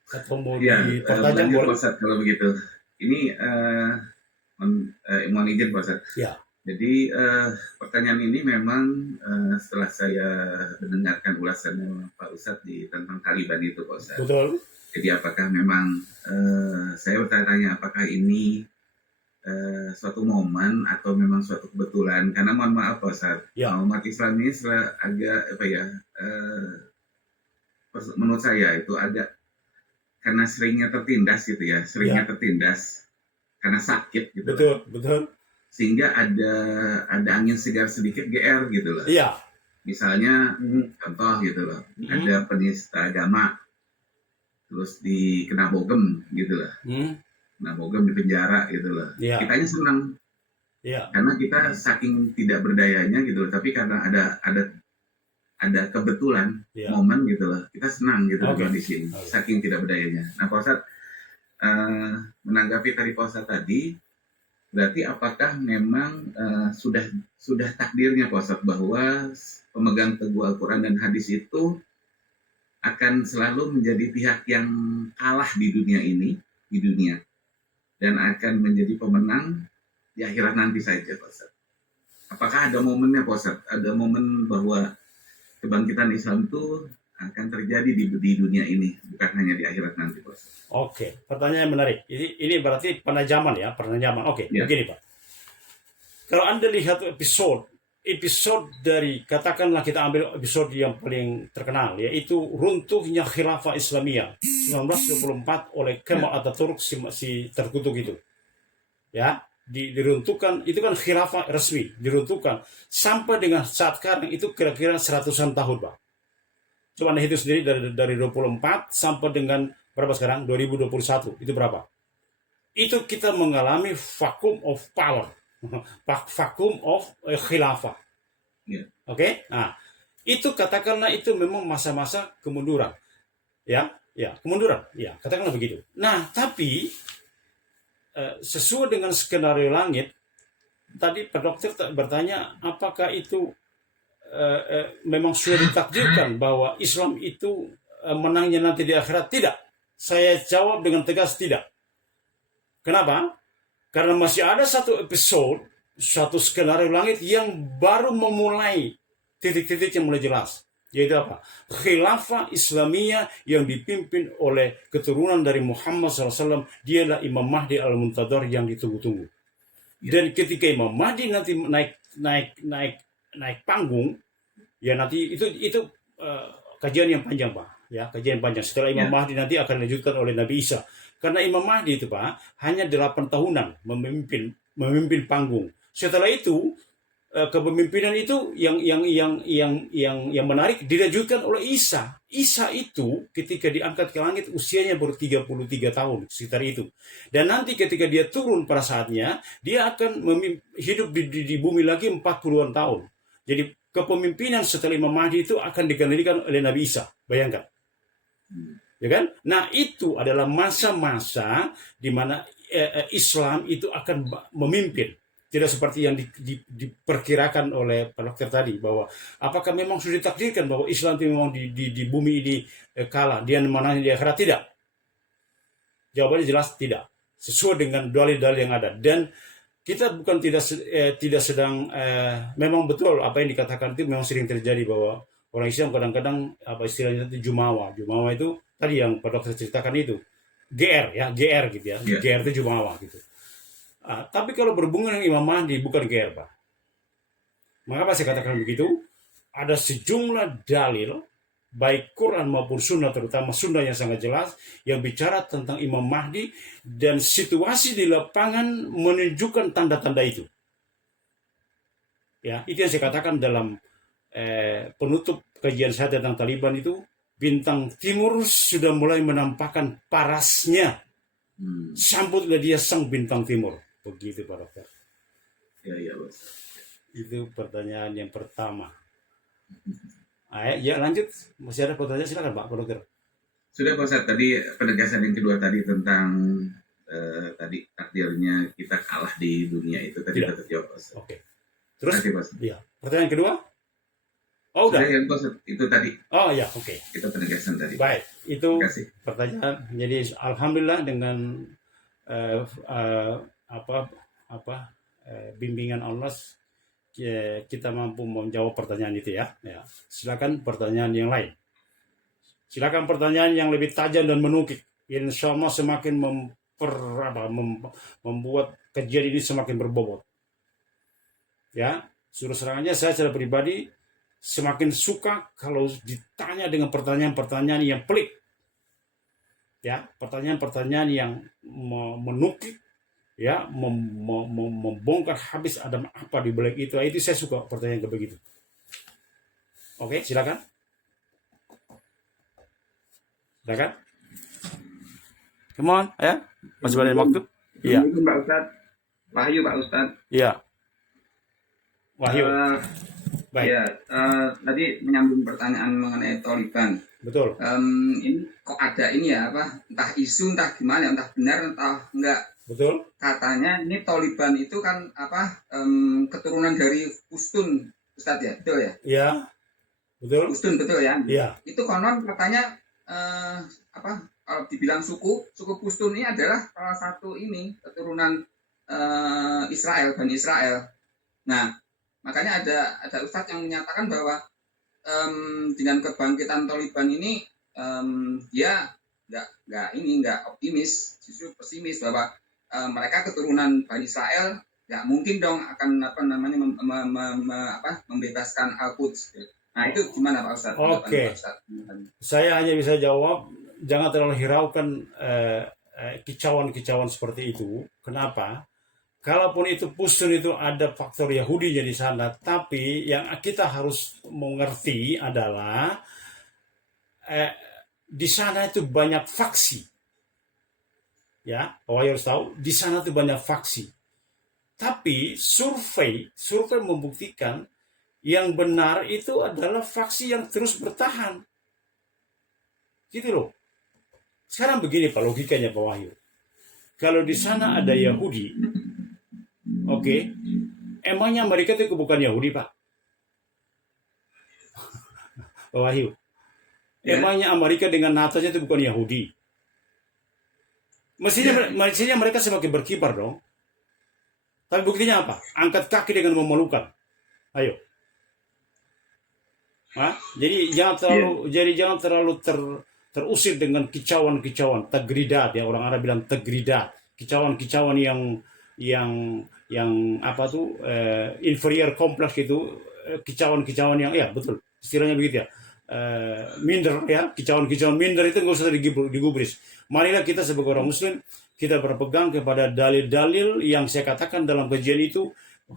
Atau mau dipertanyakan? Lanjut, Pak, kalau begitu. Ini mohon izin, Pak Ustadz. Ya. Jadi pertanyaan ini memang setelah saya mendengarkan ulasan Pak Ustadz tentang Taliban itu, Pak Ustadz. Betul. Jadi apakah memang saya bertanya apakah ini suatu momen atau memang suatu kebetulan? Karena mohon maaf, Pak Ustadz, umat Islam ini agak menurut saya itu agak karena seringnya tertindas gitu ya, tertindas karena sakit gitu. Betul. Sehingga ada angin segar sedikit GR gitu loh. Iya. Misalnya contoh gitu loh, ada penista agama terus dikena bogem gitu loh. Kena bogem di penjara gitu loh. Kitanya senang. Karena kita saking tidak berdayanya gitu loh, tapi karena ada kebetulan momen gitu loh, kita senang gitu loh di sini. Saking tidak berdayanya. Nah, Pak Ustadz, menanggapi tadi Pak Ustadz tadi, berarti apakah memang sudah takdirnya Pak Ustadz bahwa pemegang teguh Al-Quran dan hadis itu akan selalu menjadi pihak yang kalah di dunia dan akan menjadi pemenang di akhirat nanti saja, Pak Ustadz? Apakah ada momennya, Pak Ustadz? Ada momen bahwa kebangkitan Islam itu akan terjadi di dunia ini, bukan hanya di akhirat nanti, Pak Ustadz? Oke, pertanyaan menarik. Ini berarti penajaman ya, penajaman. Oke, begini Pak. Kalau Anda lihat episode dari, katakanlah kita ambil episode yang paling terkenal, yaitu runtuhnya khilafah Islamiyah 1924 oleh Kemal Atatürk, si terkutuk itu. Ya, diruntuhkan, itu kan khilafah resmi, diruntuhkan sampai dengan saat sekarang itu kira-kira 100-an tahun, Pak. Coba Anda hitung sendiri dari 24 sampai dengan berapa sekarang? 2021. Itu berapa? Itu kita mengalami vacuum of power. Vacuum of khilafah. Oke? Nah, itu katakanlah itu memang masa-masa kemunduran. Ya, kemunduran. Ya, katakanlah begitu. Nah, tapi sesuai dengan skenario langit, tadi Pak Dokter bertanya apakah itu memang sudah ditakdirkan bahwa Islam itu menangnya nanti di akhirat? Tidak. Saya jawab dengan tegas tidak. Kenapa? Karena masih ada satu episode, satu skenario langit yang baru memulai titik-titik yang mulai jelas. Yaitu apa? Khilafah Islamiyah yang dipimpin oleh keturunan dari Muhammad SAW. Dialah Imam Mahdi Al-Muntadhar yang ditunggu-tunggu. Dan ketika Imam Mahdi nanti naik panggung, ya nanti itu kajian yang panjang, Pak. Ya, kajian panjang. Setelah Imam Mahdi nanti akan dilanjutkan oleh Nabi Isa. Karena Imam Mahdi itu, Pak, hanya 8 tahunan memimpin panggung. Setelah itu kepemimpinan itu yang menarik dilanjutkan oleh Isa. Isa itu ketika diangkat ke langit usianya baru 33 tahun sekitar itu. Dan nanti ketika dia turun pada saatnya, dia akan hidup di bumi lagi 40-an tahun. Jadi kepemimpinan setelah Imam Mahdi itu akan digantikan oleh Nabi Isa. Bayangkan. Ya kan? Nah, itu adalah masa-masa di mana Islam itu akan memimpin. Tidak seperti yang diperkirakan oleh Pak Dokter tadi, bahwa apakah memang sudah ditakdirkan bahwa Islam itu memang di bumi ini kalah, dia menangnya di akhirat? Tidak. Jawabannya jelas tidak. Sesuai dengan dalil-dalil yang ada. Dan kita bukan tidak sedang, memang betul apa yang dikatakan itu memang sering terjadi, bahwa orang Islam kadang-kadang apa istilahnya itu jumawa. Jumawa itu tadi yang Pak Dokter ceritakan itu. GR gitu ya. Yeah. GR itu jumawa gitu. Tapi kalau berhubungan dengan Imam Mahdi bukan GR, Pak. Mengapa saya katakan begitu? Ada sejumlah dalil, baik Quran maupun Sunnah, terutama Sunnah yang sangat jelas, yang bicara tentang Imam Mahdi, dan situasi di lapangan menunjukkan tanda-tanda itu. Ya, itu yang saya katakan dalam penutup kajian saya tentang Taliban itu, bintang timur sudah mulai menampakkan parasnya. Sambutlah dia sang bintang timur. Begitu, Pak Dokter. Ya, Bos. Itu pertanyaan yang pertama. Ya, lanjut. Masih ada pertanyaan? Silakan, Pak Dokter. Sudah, Pak Ustadz. Tadi penegasan yang kedua tadi tentang tadi takdirnya kita kalah di dunia itu tadi sudah terjawab, Pak Ustadz. Oke. Terus? Terima kasih, Pak Ustadz. Ya. Pertanyaan kedua? Oh, udah. Ya, Pak Ustadz. Itu tadi. Oh, ya, oke. Itu penegasan tadi. Baik. Itu pertanyaan. Jadi alhamdulillah dengan bimbingan Allah kita mampu menjawab pertanyaan itu ya. Silakan pertanyaan yang lain. Silakan pertanyaan yang lebih tajam dan menukik. Insya Allah semakin membuat kajian ini semakin berbobot. Ya, suruh serangannya saya secara pribadi semakin suka kalau ditanya dengan pertanyaan-pertanyaan yang pelik. Ya, pertanyaan-pertanyaan yang menukik, ya, membongkar habis ada apa di balik itu. Itu saya suka pertanyaan kayak begitu. Oke, silakan. Silakan. Come on, ya. Masih banyak waktu? Iya. Pak Ustadz. Wahyu, Pak Ustadz. Iya. Wahyu. Baik. Ya, tadi menyambung pertanyaan mengenai Taliban. Betul. Ini kok ada ini ya, entah isu, entah gimana, entah benar, entah enggak. Betul. Katanya ini Taliban itu kan keturunan dari Pushtun, Ustadz ya, betul ya? Iya. Betul. Pushtun, betul ya? Iya. Itu konon katanya kalau dibilang suku Pushtun ini adalah salah satu ini keturunan Israel, Bani Israel. Nah, makanya ada Ustadz yang menyatakan bahwa dengan kebangkitan Taliban ini dia nggak optimis, justru pesimis bahwa mereka keturunan Bani Israel nggak mungkin dong akan membebaskan Al-Quds. Nah, itu gimana, Pak Ustadz? Oke. Saya hanya bisa jawab, jangan terlalu hiraukan kicauan-kicauan seperti itu. Kenapa? Kalaupun itu Pushtun itu ada faktor Yahudi di sana, tapi yang kita harus mengerti adalah di sana itu banyak faksi. Ya, Bapak harus tahu, di sana itu banyak faksi. Tapi survei membuktikan yang benar itu adalah faksi yang terus bertahan. Gitu loh. Sekarang begini Pak logikanya Pak Wahyu. Kalau di sana ada Yahudi, oke, emangnya mereka itu bukan Yahudi, Pak? Pak Wahyu. Emangnya Amerika dengan NATO-nya itu bukan Yahudi? Mestinya mereka semakin berkibar dong. Tapi buktinya apa? Angkat kaki dengan memalukan. Ayo. Jadi jangan terlalu terusir dengan kicauan-kicauan, tegridat, ya orang Arab bilang tegridat, kicauan-kicauan yang apa tuh, inferior kompleks gitu, kicauan-kicauan yang, ya betul istilahnya begitu ya, minder ya, kicauan-kicauan minder itu nggak usah digubris. Marilah kita sebagai orang Muslim kita berpegang kepada dalil-dalil yang saya katakan dalam kajian itu.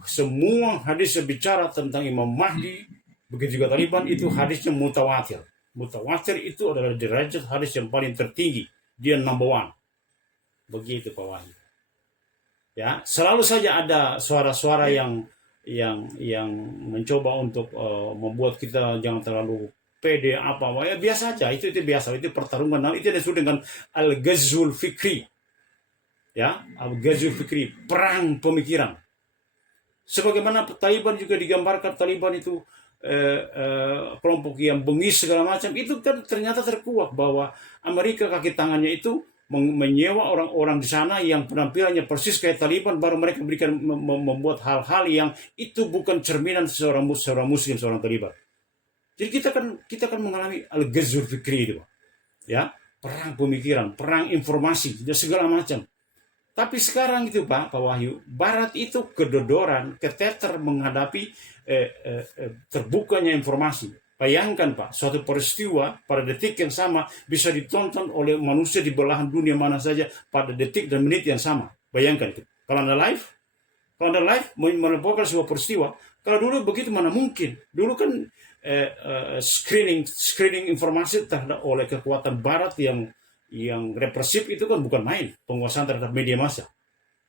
Semua hadis yang bicara tentang Imam Mahdi, begitu juga Taliban, itu hadisnya mutawatir. Mutawatir itu adalah derajat hadis yang paling tertinggi, dia number one. Begitu Pak Wahyu. Ya, selalu saja ada suara-suara yang mencoba untuk membuat kita jangan terlalu pede apa, ya biasa aja, itu biasa, itu pertarungan. Nah, itu disebut dengan al-ghazwul fikri. Ya, al-ghazwul fikri, perang pemikiran. Sebagaimana Taliban juga digambarkan, Taliban itu kelompok yang bengis segala macam, itu kan ternyata terkuak bahwa Amerika kaki tangannya itu menyewa orang-orang di sana yang penampilannya persis kayak Taliban, baru mereka membuat hal-hal yang itu bukan cerminan seorang muslim, seorang Taliban. Jadi kita kan mengalami al-ghazwul fikri itu, ya, perang pemikiran, perang informasi dan segala macam. Tapi sekarang itu Pak Wahyu, Barat itu kedodoran, keteter menghadapi terbukanya informasi. Bayangkan Pak, suatu peristiwa pada detik yang sama bisa ditonton oleh manusia di belahan dunia mana saja pada detik dan menit yang sama. Bayangkan itu. Kalau Anda live melaporkan sebuah peristiwa, kalau dulu begitu mana mungkin. Dulu kan screening informasi terhadap oleh kekuatan Barat yang represif itu kan bukan main, penguasaan terhadap media massa.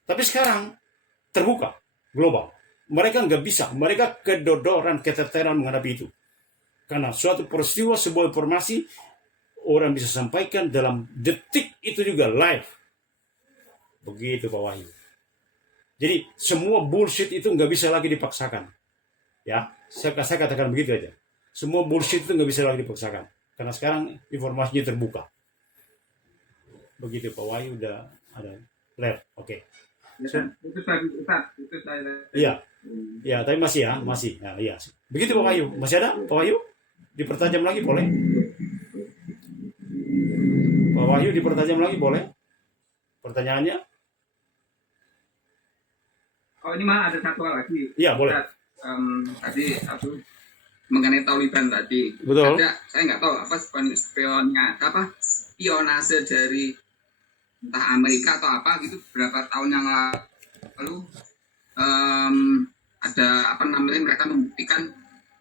Tapi sekarang terbuka, global. Mereka nggak bisa, mereka kedodoran, keteteran menghadapi itu. Karena suatu peristiwa, sebuah informasi, orang bisa sampaikan dalam detik itu juga live. Begitu Pak Wahyu. Jadi semua bullshit itu nggak bisa lagi dipaksakan. Ya, saya katakan begitu aja. Semua bullshit itu nggak bisa lagi dipaksakan. Karena sekarang informasinya terbuka. Begitu Pak Wahyu, udah ada live. Oke. Itu saya. Iya, tapi masih. Nah, iya. Begitu Pak Wahyu. Masih ada Pak Wahyu? Dipertajam lagi boleh? Pak Wahyu dipertajam lagi boleh? Pertanyaannya? Oh, ini mah ada satu lagi. Iya, boleh. Tadi mengenai Taliban tadi. Betul. Saya nggak tahu spionase dari entah Amerika atau apa gitu berapa tahun yang lalu ada mereka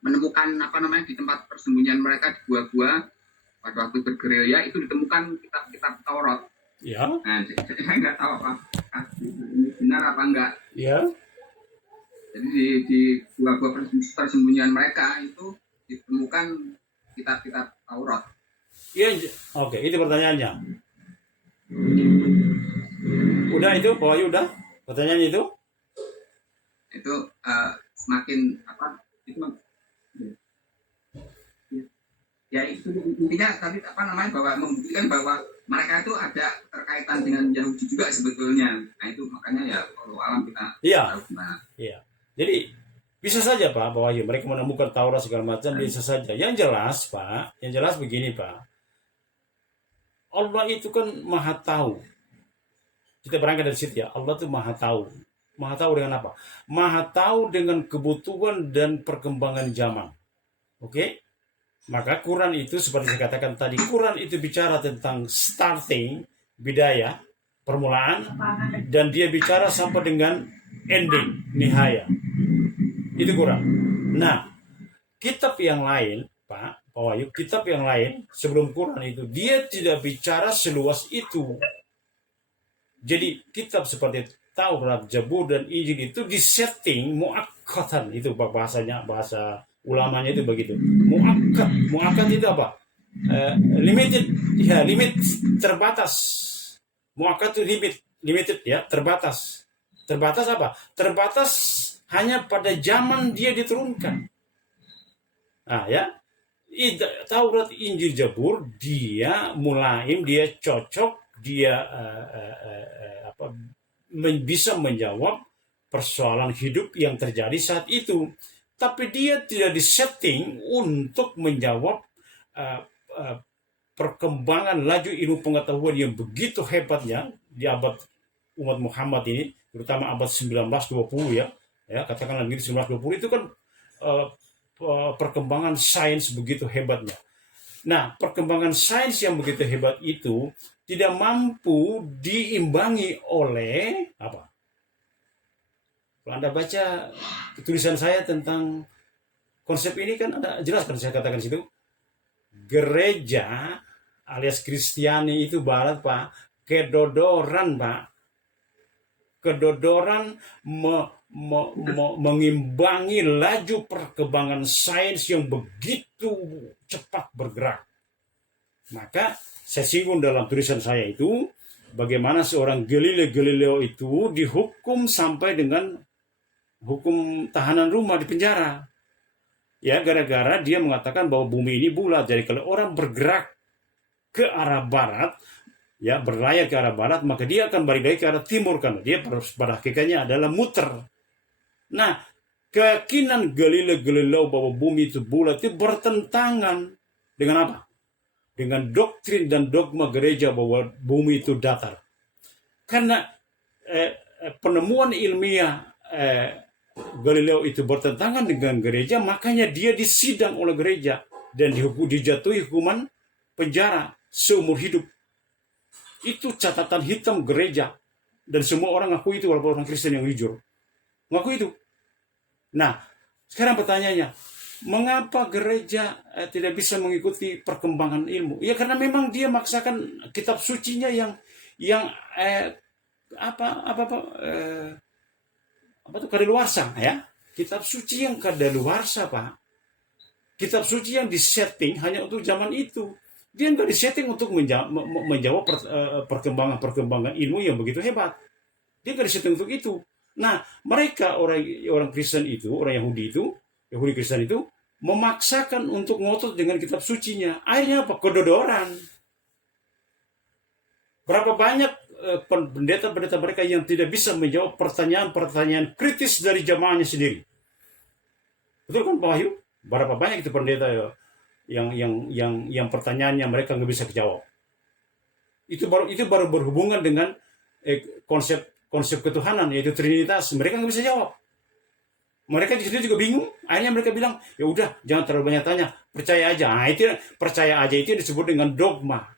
menemukan di tempat persembunyian mereka di gua-gua pada waktu bergerilya itu ditemukan kitab-kitab Taurat. Ya. Nah, saya nggak tahu apa ini benar apa enggak. Ya. Jadi di gua-gua persembunyian mereka itu ditemukan kitab-kitab Taurat. Iya, oke, itu pertanyaannya. Udah itu, Pak Wahyu udah? Pertanyaannya itu? Itu semakin itu ya itu intinya tadi bahwa membuktikan bahwa mereka itu ada terkaitan dengan Yahudi juga sebetulnya. Nah itu makanya ya kalau alam kita tahu gimana. Iya. Jadi bisa saja Pak Wahyu mereka menemukan Taurat segala macam, bisa saja. Yang jelas begini Pak. Allah itu kan maha tahu. Kita berangkat dari situ ya. Allah itu maha tahu. Maha tahu dengan apa? Maha tahu dengan kebutuhan dan perkembangan zaman. Oke? Maka Quran itu seperti saya katakan tadi, Quran itu bicara tentang starting, bidaya, permulaan, dan dia bicara sampai dengan ending, nihaya. Itu Quran. Nah, kitab yang lain, Pak Wahyu, kitab yang lain sebelum Quran itu, dia tidak bicara seluas itu. Jadi kitab seperti Taurat, Zabur, dan Injil itu disetting muakkatan, itu bahasanya, bahasa ulamanya itu begitu. Muakkad itu apa? Limited, ya limit terbatas. Muakkad itu limited ya, terbatas. Terbatas apa? Terbatas hanya pada zaman dia diturunkan. Nah ya, Taurat, Injil, Zabur dia mulaim, dia cocok, dia bisa menjawab persoalan hidup yang terjadi saat itu. tapi dia tidak disetting untuk menjawab perkembangan laju ilmu pengetahuan yang begitu hebatnya di abad umat Muhammad ini, terutama abad 19-20 ya katakanlah begitu, 19-20 itu kan perkembangan sains begitu hebatnya. Nah, perkembangan sains yang begitu hebat itu tidak mampu diimbangi oleh apa? Kalau Anda baca tulisan saya tentang konsep ini kan ada jelas kan saya katakan situ. Gereja alias Kristiani itu barat, Pak, kedodoran, Pak. Kedodoran mengimbangi laju perkembangan sains yang begitu cepat bergerak. Maka saya singgung dalam tulisan saya itu bagaimana seorang Galileo itu dihukum sampai dengan hukum tahanan rumah di penjara. Ya, gara-gara dia mengatakan bahwa bumi ini bulat. Jadi kalau orang bergerak ke arah barat, ya berlayar ke arah barat, maka dia akan balik lagi ke arah timur karena dia pada hakikatnya adalah muter. Nah, keyakinan Galileo bahwa bumi itu bulat itu bertentangan dengan apa? Dengan doktrin dan dogma gereja bahwa bumi itu datar. Karena penemuan ilmiah Galileo itu bertentangan dengan gereja, makanya dia disidang oleh gereja dan dijatuhi hukuman penjara seumur hidup. Itu catatan hitam gereja dan semua orang ngaku itu, walaupun orang Kristen yang jujur ngaku itu. Nah, sekarang pertanyaannya, mengapa gereja tidak bisa mengikuti perkembangan ilmu? Ya karena memang dia maksakan kitab sucinya yang kadaluarsa ya. Kitab suci yang kadaluarsa, Pak. Kitab suci yang disetting hanya untuk zaman itu. Dia nggak disetting untuk menjawab perkembangan ilmu yang begitu hebat. Dia nggak disetting untuk itu. Nah, mereka orang Kristen itu, orang Yahudi Kristen itu memaksakan untuk ngotot dengan kitab sucinya. Akhirnya apa? Kedodoran. Berapa banyak pendeta-pendeta mereka yang tidak bisa menjawab pertanyaan-pertanyaan kritis dari jamaahnya sendiri. Betul kan Pak Wahyu? Berapa banyak itu pendeta yang pertanyaannya mereka nggak bisa dijawab. Itu baru berhubungan dengan konsep ketuhanan, yaitu Trinitas. Mereka nggak bisa jawab. Mereka di situ juga bingung. Akhirnya mereka bilang, ya udah jangan terlalu banyak tanya, percaya aja. Nah, itu percaya aja itu disebut dengan dogma.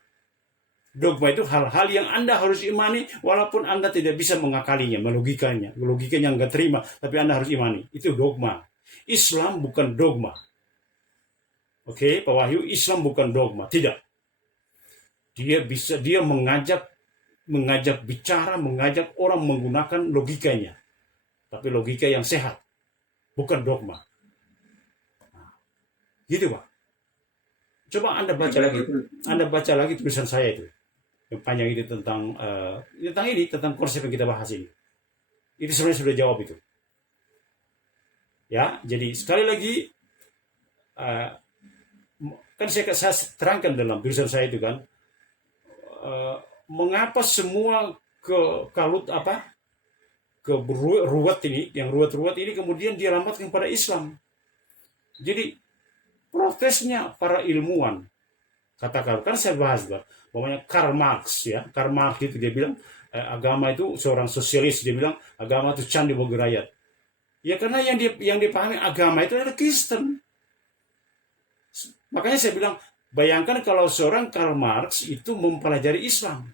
Dogma itu hal-hal yang Anda harus imani walaupun Anda tidak bisa mengakalinya, melogikanya. Logikanya nggak terima, tapi Anda harus imani. Itu dogma. Islam bukan dogma. Oke, Pak Wahyu, Islam bukan dogma. Tidak. Dia mengajak bicara, mengajak orang menggunakan logikanya. Tapi logika yang sehat. Bukan dogma. Gitu, Pak. Coba Anda baca lagi tulisan saya itu. Yang panjang itu tentang konsep yang kita bahas ini. Itu sebenarnya sudah jawab itu. Ya, jadi sekali lagi kan saya terangkan dalam tulisan saya itu kan mengapa semua ruwet ini kemudian dialamatkan kepada Islam. Jadi protesnya para ilmuwan, katakan kan saya bahas namanya Karl Marx itu dia bilang agama itu seorang sosialis, dia bilang agama itu candi bagi rakyat. Ya karena yang dipahami agama itu adalah Kristen. Makanya saya bilang, bayangkan kalau seorang Karl Marx itu mempelajari Islam.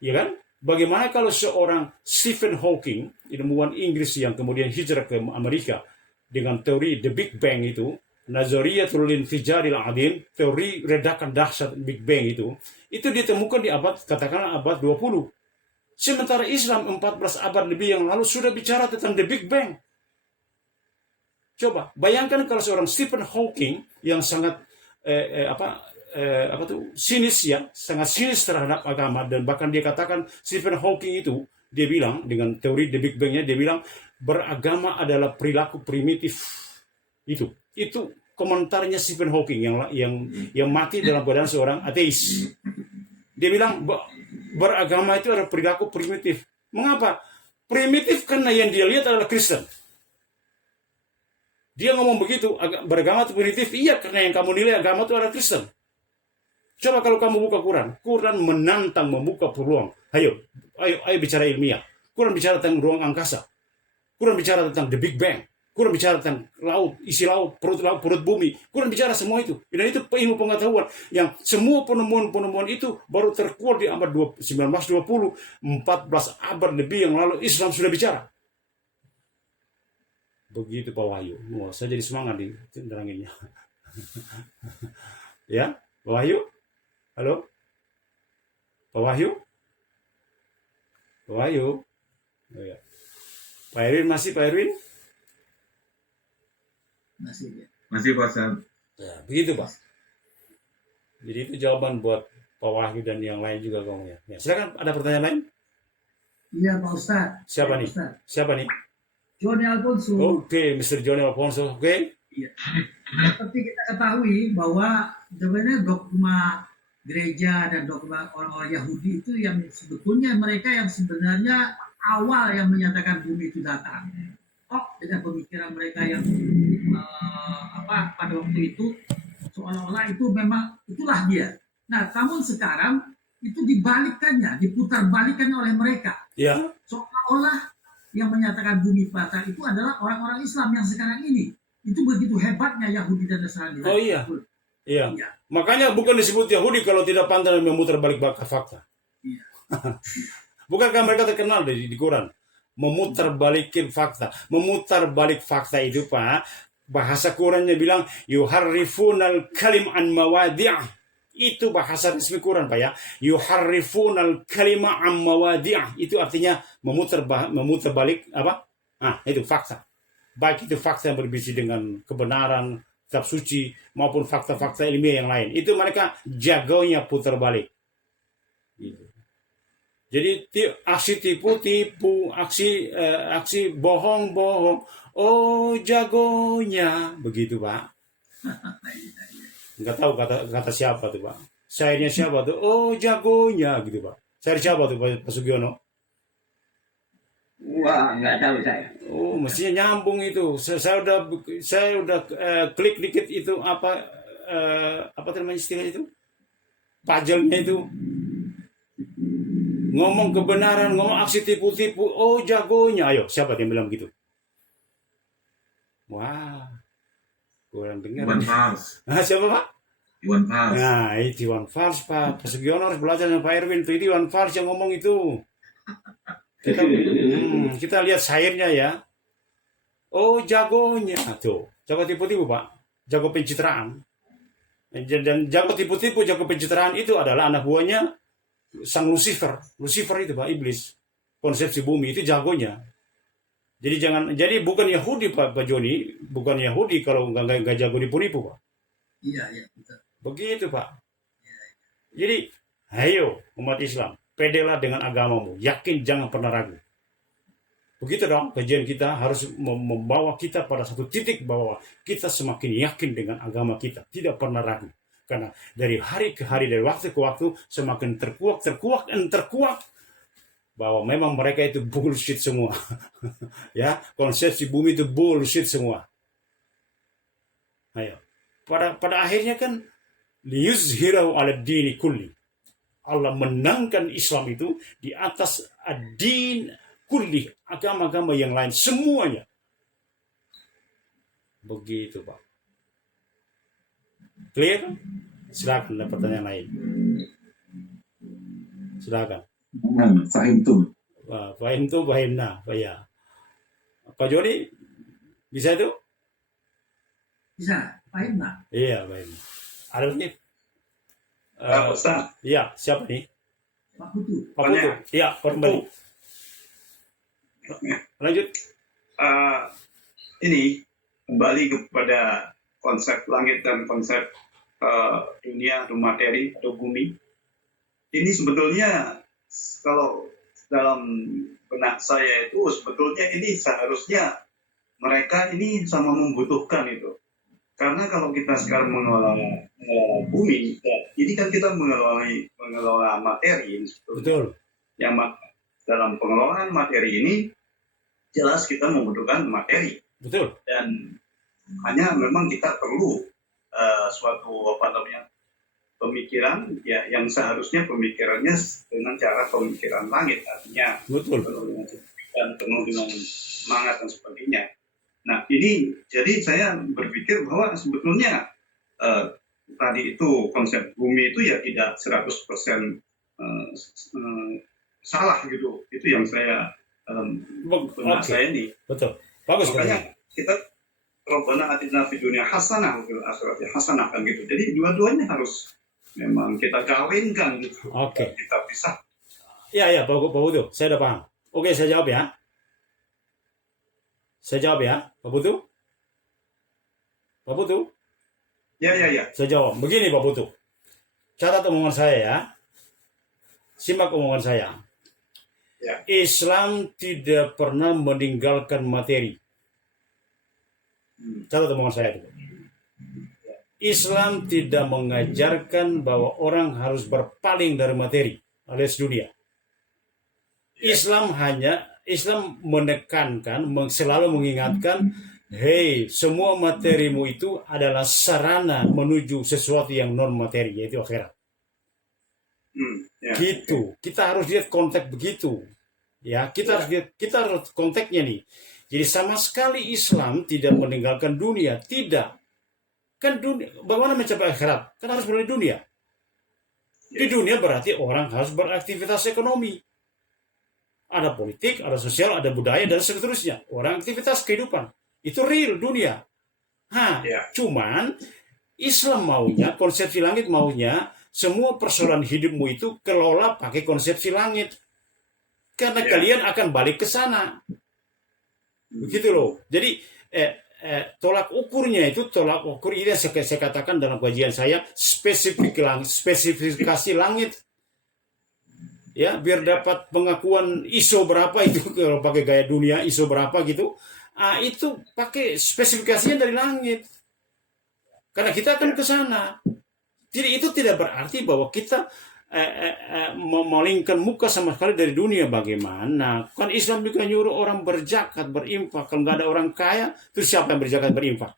Ya kan? Bagaimana kalau seorang Stephen Hawking, ilmuwan Inggris yang kemudian hijrah ke Amerika dengan teori The Big Bang itu, Nazariyatul Infijaril Adim, teori ledakan dahsyat Big Bang itu ditemukan di katakanlah abad 20. Sementara Islam 14 abad lebih yang lalu sudah bicara tentang The Big Bang. Coba bayangkan kalau seorang Stephen Hawking yang sangat sangat sinis terhadap agama, dan bahkan dia katakan Stephen Hawking itu dia bilang dengan teori The Big Bang-nya, dia bilang beragama adalah perilaku primitif. Itu komentarnya Stephen Hawking yang mati dalam keadaan seorang ateis. Dia bilang beragama itu adalah perilaku primitif. Mengapa? Primitif karena yang dia lihat adalah Kristen. Dia ngomong begitu, beragama itu primitif. Iya, karena yang kamu nilai agama itu adalah Kristen. Coba kalau kamu buka Quran menantang membuka peluang. Ayo bicara ilmiah. Quran bicara tentang ruang angkasa. Quran bicara tentang the Big Bang. Quran bicara tentang laut, isi laut, perut bumi. Quran bicara semua itu. Dan itu ilmu pengetahuan yang semua penemuan-penemuan itu baru terkuat di abad 1920, 14 abad lebih yang lalu Islam sudah bicara. Begitu Pak Wahyu. Wah, saya jadi semangat nih neranginnya. Ya, Pak Wahyu? Halo? Pak Wahyu? Pak Wahyu? Oh, ya. Pak Erwin masih, Pak Erwin? Masih Pak Ustaz. Ya, begitu Pak. Jadi itu jawaban buat Pak Wahyu dan yang lain juga kamu ya. Ya, silakan, ada pertanyaan lain? Iya Pak Ustadz. Siapa nih? Ustadz. Siapa nih? Johnny Alfonso. Oke, Mr. Johnny Alfonso. Oke. Iya. Seperti kita ketahui bahwa sebenarnya dogma gereja dan dogma orang-orang Yahudi itu yang sebetulnya mereka yang sebenarnya awal yang menyatakan bumi itu datar. Dengan pemikiran mereka yang pada waktu itu seolah-olah itu memang itulah dia. Nah, namun sekarang itu dibalikkannya, diputarbalikkannya oleh mereka. Ya. Seolah-olah yang menyatakan bumi datar itu adalah orang-orang Islam yang sekarang ini. Itu begitu hebatnya Yahudi dan Nasrani. Oh iya. Iya. Ya. Makanya bukan disebut Yahudi kalau tidak pandai memutar balik fakta. Iya. Bukankah mereka terkenal di Quran? Memutar balikin fakta. Memutar balik fakta itu Pak. Bahasa Qurannya bilang yuharrifunal kalim an mawadi'ah. Itu bahasa resmi Quran Pak ya. Yuharrifunal kalima an mawadi'ah. Itu artinya memutar balik apa? Nah, itu fakta. Baik itu fakta yang berbisi dengan kebenaran, kitab suci maupun fakta-fakta ilmiah yang lain. Itu mereka jagonya putar balik. Gitu. Jadi aksi tipu-tipu, aksi bohong-bohong. Oh, jagonya. Begitu, Pak. Enggak tahu kata siapa tuh, Pak. Syairnya siapa tuh? Oh, jagonya gitu, Pak. Syair siapa tuh, Pak Sugiono? Wah, nggak tahu saya. Oh, mestinya nyambung itu. Saya udah klik dikit itu apa namanya istilahnya itu? Puzzle-nya itu. Ngomong kebenaran, ngomong aksi tipu-tipu. Oh, jagonya. Ayo, siapa yang bilang gitu? Wah. Kurang dengar. Iwan Fals. Siapa, Pak? Iwan Fals. Nah, itu Iwan Fals, Pak. Pak Sugiono harus belajar dengan Pak Erwin. Itu Iwan Fals yang ngomong itu. Kita lihat syairnya ya. Oh, jagonya. Tuh, jago tipu-tipu, Pak. Jago pencitraan. Dan jago tipu-tipu, jago pencitraan itu adalah anak buahnya sang Lucifer. Lucifer itu, Pak, iblis. Konsepsi bumi itu jagonya. Jadi bukan Yahudi, Pak Joni. Bukan Yahudi kalau nggak jago nipu-nipu, Pak. Iya, betul. Begitu, Pak. Jadi, ayo umat Islam. Pedelah dengan agamamu. Yakin, jangan pernah ragu. Begitu dong, kajian kita harus membawa kita pada satu titik bahwa kita semakin yakin dengan agama kita. Tidak pernah ragu. Karena dari hari ke hari, dari waktu ke waktu, semakin terkuak bahwa memang mereka itu bullshit semua. Ya, konsepsi bumi itu bullshit semua. Ayo. Pada akhirnya kan liyuzhirahu ala dini kulli. Allah menangkan Islam itu di atas ad-din kulli, agama-agama yang lain semuanya. Begitu, Pak. Clear? Silakan ada pertanyaan lain. Silakan. Fahim tuh. Pak ya. Pak Joni bisa itu? Bisa, paham nggak? Iya, baik. Ada lagi? Ustaz. Iya, siapa nih? Pak Putu. Pak Putu. Iya, kembali. Lanjut. Ini kembali kepada konsep langit dan konsep dunia atau materi atau bumi. Ini sebetulnya kalau dalam benak saya itu sebetulnya ini seharusnya mereka ini sama membutuhkan itu. Karena kalau kita sekarang mengelola bumi, ini kan kita mengelola materi. Betul. Yang dalam pengelolaan materi ini jelas kita membutuhkan materi. Betul. Dan Hanya memang kita perlu suatu pemikiran ya yang seharusnya pemikirannya dengan cara pemikiran langit, artinya betul, penuh dengan semangat dan sebagainya. Nah ini jadi saya berpikir bahwa sebetulnya tadi itu konsep bumi itu ya tidak 100% salah gitu. Itu yang saya benar saya ini. Betul. Bagus. Makanya kita Rabbana atina fid dunya hasanah wa fil akhirati hasanah kan gitu. Jadi dua-duanya harus memang kita kawinkan gitu. Oke. Kita pisah. Ya, Pak Putu, saya udah paham. Oke, saya jawab ya. Pak Putu. Ya. Saya jawab. Begini Pak Putu. Catat omongan saya ya. Simak omongan saya. Ya. Islam tidak pernah meninggalkan materi. Catat omongan saya dulu. Islam tidak mengajarkan bahwa orang harus berpaling dari materi alias dunia. Islam menekankan, selalu mengingatkan, hei, semua materimu itu adalah sarana menuju sesuatu yang non materi, yaitu akhirat. Gitu. Kita harus lihat konteks begitu. Ya, kita harus konteksnya nih. Jadi sama sekali Islam tidak meninggalkan dunia, tidak. Kan dunia, bagaimana mencapai akhirat? Kan harus melalui dunia. Di dunia berarti orang harus beraktivitas ekonomi. Ada politik, ada sosial, ada budaya, dan seterusnya. Orang aktivitas kehidupan. Itu real dunia. Cuman Islam maunya, konsepsi langit maunya, semua persoalan hidupmu itu kelola pakai konsepsi langit. Karena kalian akan balik ke sana. Begitu loh. Jadi tolak ukurnya itu ini yang saya katakan dalam kajian saya spesifikasi langit. Ya, biar dapat pengakuan ISO berapa itu, kalau pakai gaya dunia ISO berapa gitu. Itu pakai spesifikasinya dari langit. Karena kita akan ke sana. Jadi itu tidak berarti bahwa kita memalingkan muka sama sekali dari dunia. Bagaimana? Kan Islam juga nyuruh orang berzakat, berinfak. Kalau nggak ada orang kaya, terus siapa yang berzakat, berinfak?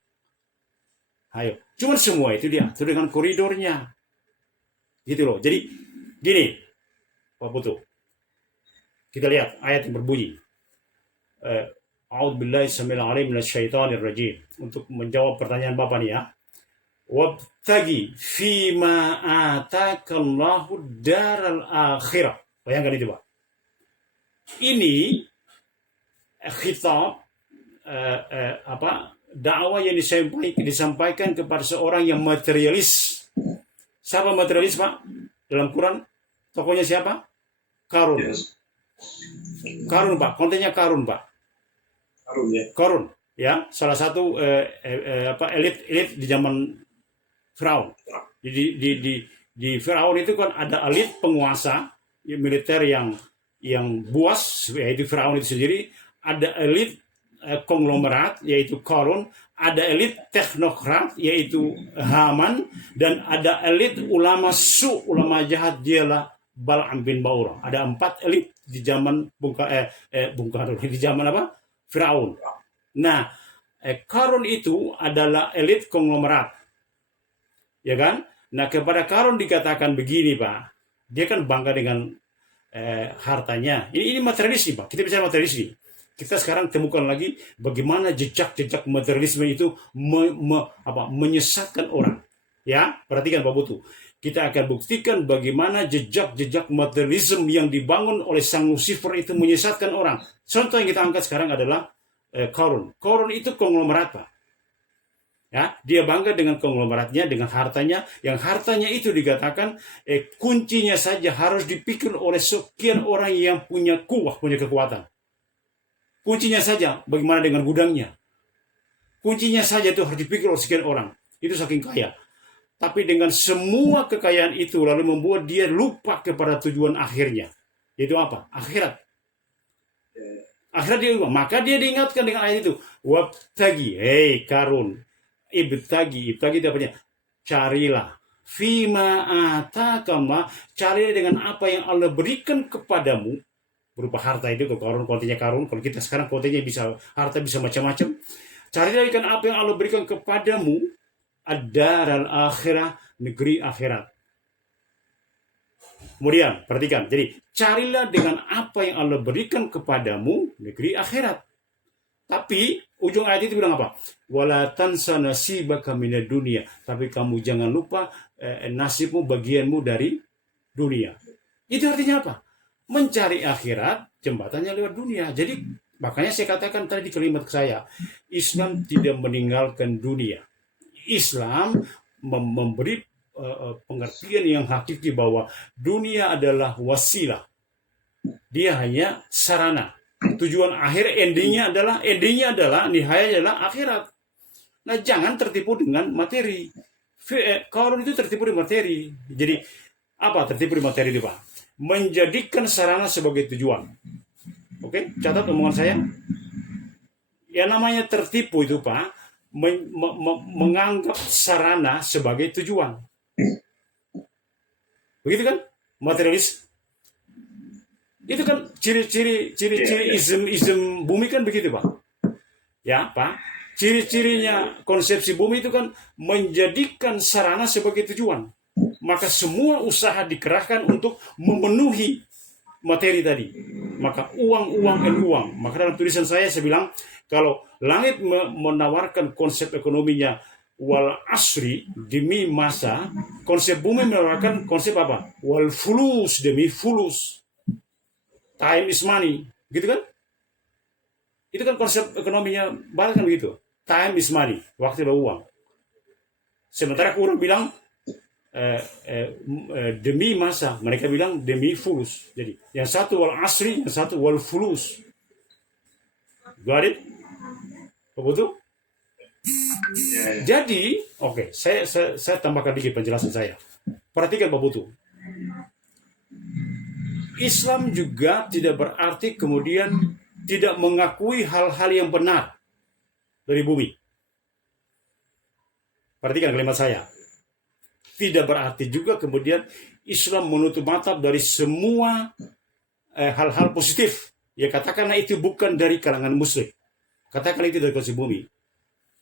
Ayo. Cuman semua itu diatur dengan koridornya. Gitu loh. Jadi gini, Pak Putu. Kita lihat ayat yang berbunyi. A'udzubillahi samil alim minasyaitonir rajim. Untuk menjawab pertanyaan Bapak nih ya. Wabtagi fima atakallahu daral akhirah. Bayangkan itu, Pak. Ini khitab dakwah yang disampaikan kepada seorang yang materialis. Siapa materialis, Pak? Dalam Quran tokohnya siapa? Qarun. Yes. Qarun, Pak. Kontennya Qarun, Pak. Qarun, ya. Salah satu elit di zaman Firaun. Di Firaun itu kan ada elit penguasa militer yang buas, yaitu Firaun itu sendiri. Ada elit konglomerat, yaitu Qarun. Ada elit teknokrat, yaitu Haman. Dan ada elit ulama jahat, dialah Bal'am bin Ba'urah. Ada 4 elit di zaman di zaman apa? Firaun. Nah, Qarun itu adalah elit konglomerat. Ya kan? Nah, kepada Qarun dikatakan begini, Pak. Dia kan bangga dengan hartanya. Ini materialis nih, Pak. Kita bicara materialis nih. Kita sekarang temukan lagi bagaimana jejak-jejak materialisme itu menyesatkan orang. Ya, perhatikan Pak Putu. Kita akan buktikan bagaimana jejak-jejak materialisme yang dibangun oleh sang Lucifer itu menyesatkan orang. Contoh yang kita angkat sekarang adalah Qarun. Qarun itu konglomerat, Pak. Ya, dia bangga dengan konglomeratnya, dengan hartanya. Yang hartanya itu dikatakan kuncinya saja harus dipikir oleh sekian orang yang punya kekuatan. Kuncinya saja, bagaimana dengan gudangnya? Kuncinya saja itu harus dipikir oleh sekian orang. Itu saking kaya. Tapi dengan semua kekayaan itu lalu membuat dia lupa kepada tujuan akhirnya. Itu apa? Akhirat. Akhirat dia lupa. Maka dia diingatkan dengan ayat itu. Wabtagi, hei Qarun. Ibtagi itu apanya? Carilah. Fima atakama. Carilah dengan apa yang Allah berikan kepadamu. Berupa harta itu. Kalau kontennya Qarun. Kalau kita sekarang kontennya bisa harta bisa macam-macam. Carilah ikan apa yang Allah berikan kepadamu, ad-daral akhirah, negeri akhirat. Kemudian, perhatikan. Jadi, carilah dengan apa yang Allah berikan kepadamu, negeri akhirat. Tapi, ujung ayat itu bilang apa? Wala tansa nasibaka minad dunia. Tapi kamu jangan lupa nasibmu, bagianmu dari dunia. Itu artinya apa? Mencari akhirat, jembatannya lewat dunia. Jadi, makanya saya katakan tadi di kalimat saya, Islam tidak meninggalkan dunia. Islam memberi pengertian yang hakiki bahwa dunia adalah wasilah. Dia hanya sarana. Tujuan akhir endingnya adalah nihayanya adalah akhirat. Nah, jangan tertipu dengan materi. Kalau itu tertipu dengan materi. Jadi apa tertipu dengan materi itu, Pak? Menjadikan sarana sebagai tujuan. Oke, catat omongan saya. Yang namanya tertipu itu, Pak, menganggap sarana sebagai tujuan. Begitu kan? Materialis. Itu kan ciri-ciri ism bumi kan begitu, Pak. Ya, Pak. Ciri-cirinya konsepsi bumi itu kan menjadikan sarana sebagai tujuan. Maka semua usaha dikerahkan untuk memenuhi materi tadi. Maka uang. Maka dalam tulisan saya bilang, kalau langit menawarkan konsep ekonominya wal asri, demi masa, konsep bumi menawarkan konsep apa? Wal fulus, demi fulus. Time is money, gitu kan? Itu kan konsep ekonominya barat kan begitu. Time is money, waktu adalah uang. Sementara kurang bilang demi masa, mereka bilang demi fulus. Jadi yang satu wal asri, yang satu wal fulus. Got it? Betul? Jadi, oke, saya tambahkan dikit penjelasan saya. Perhatikan Pak Putu. Islam juga tidak berarti kemudian tidak mengakui hal-hal yang benar dari bumi. Perhatikan kalimat saya. Tidak berarti juga kemudian Islam menutup mata dari semua hal-hal positif. Ya, katakanlah itu bukan dari kalangan Muslim. Katakanlah itu dari konsep bumi.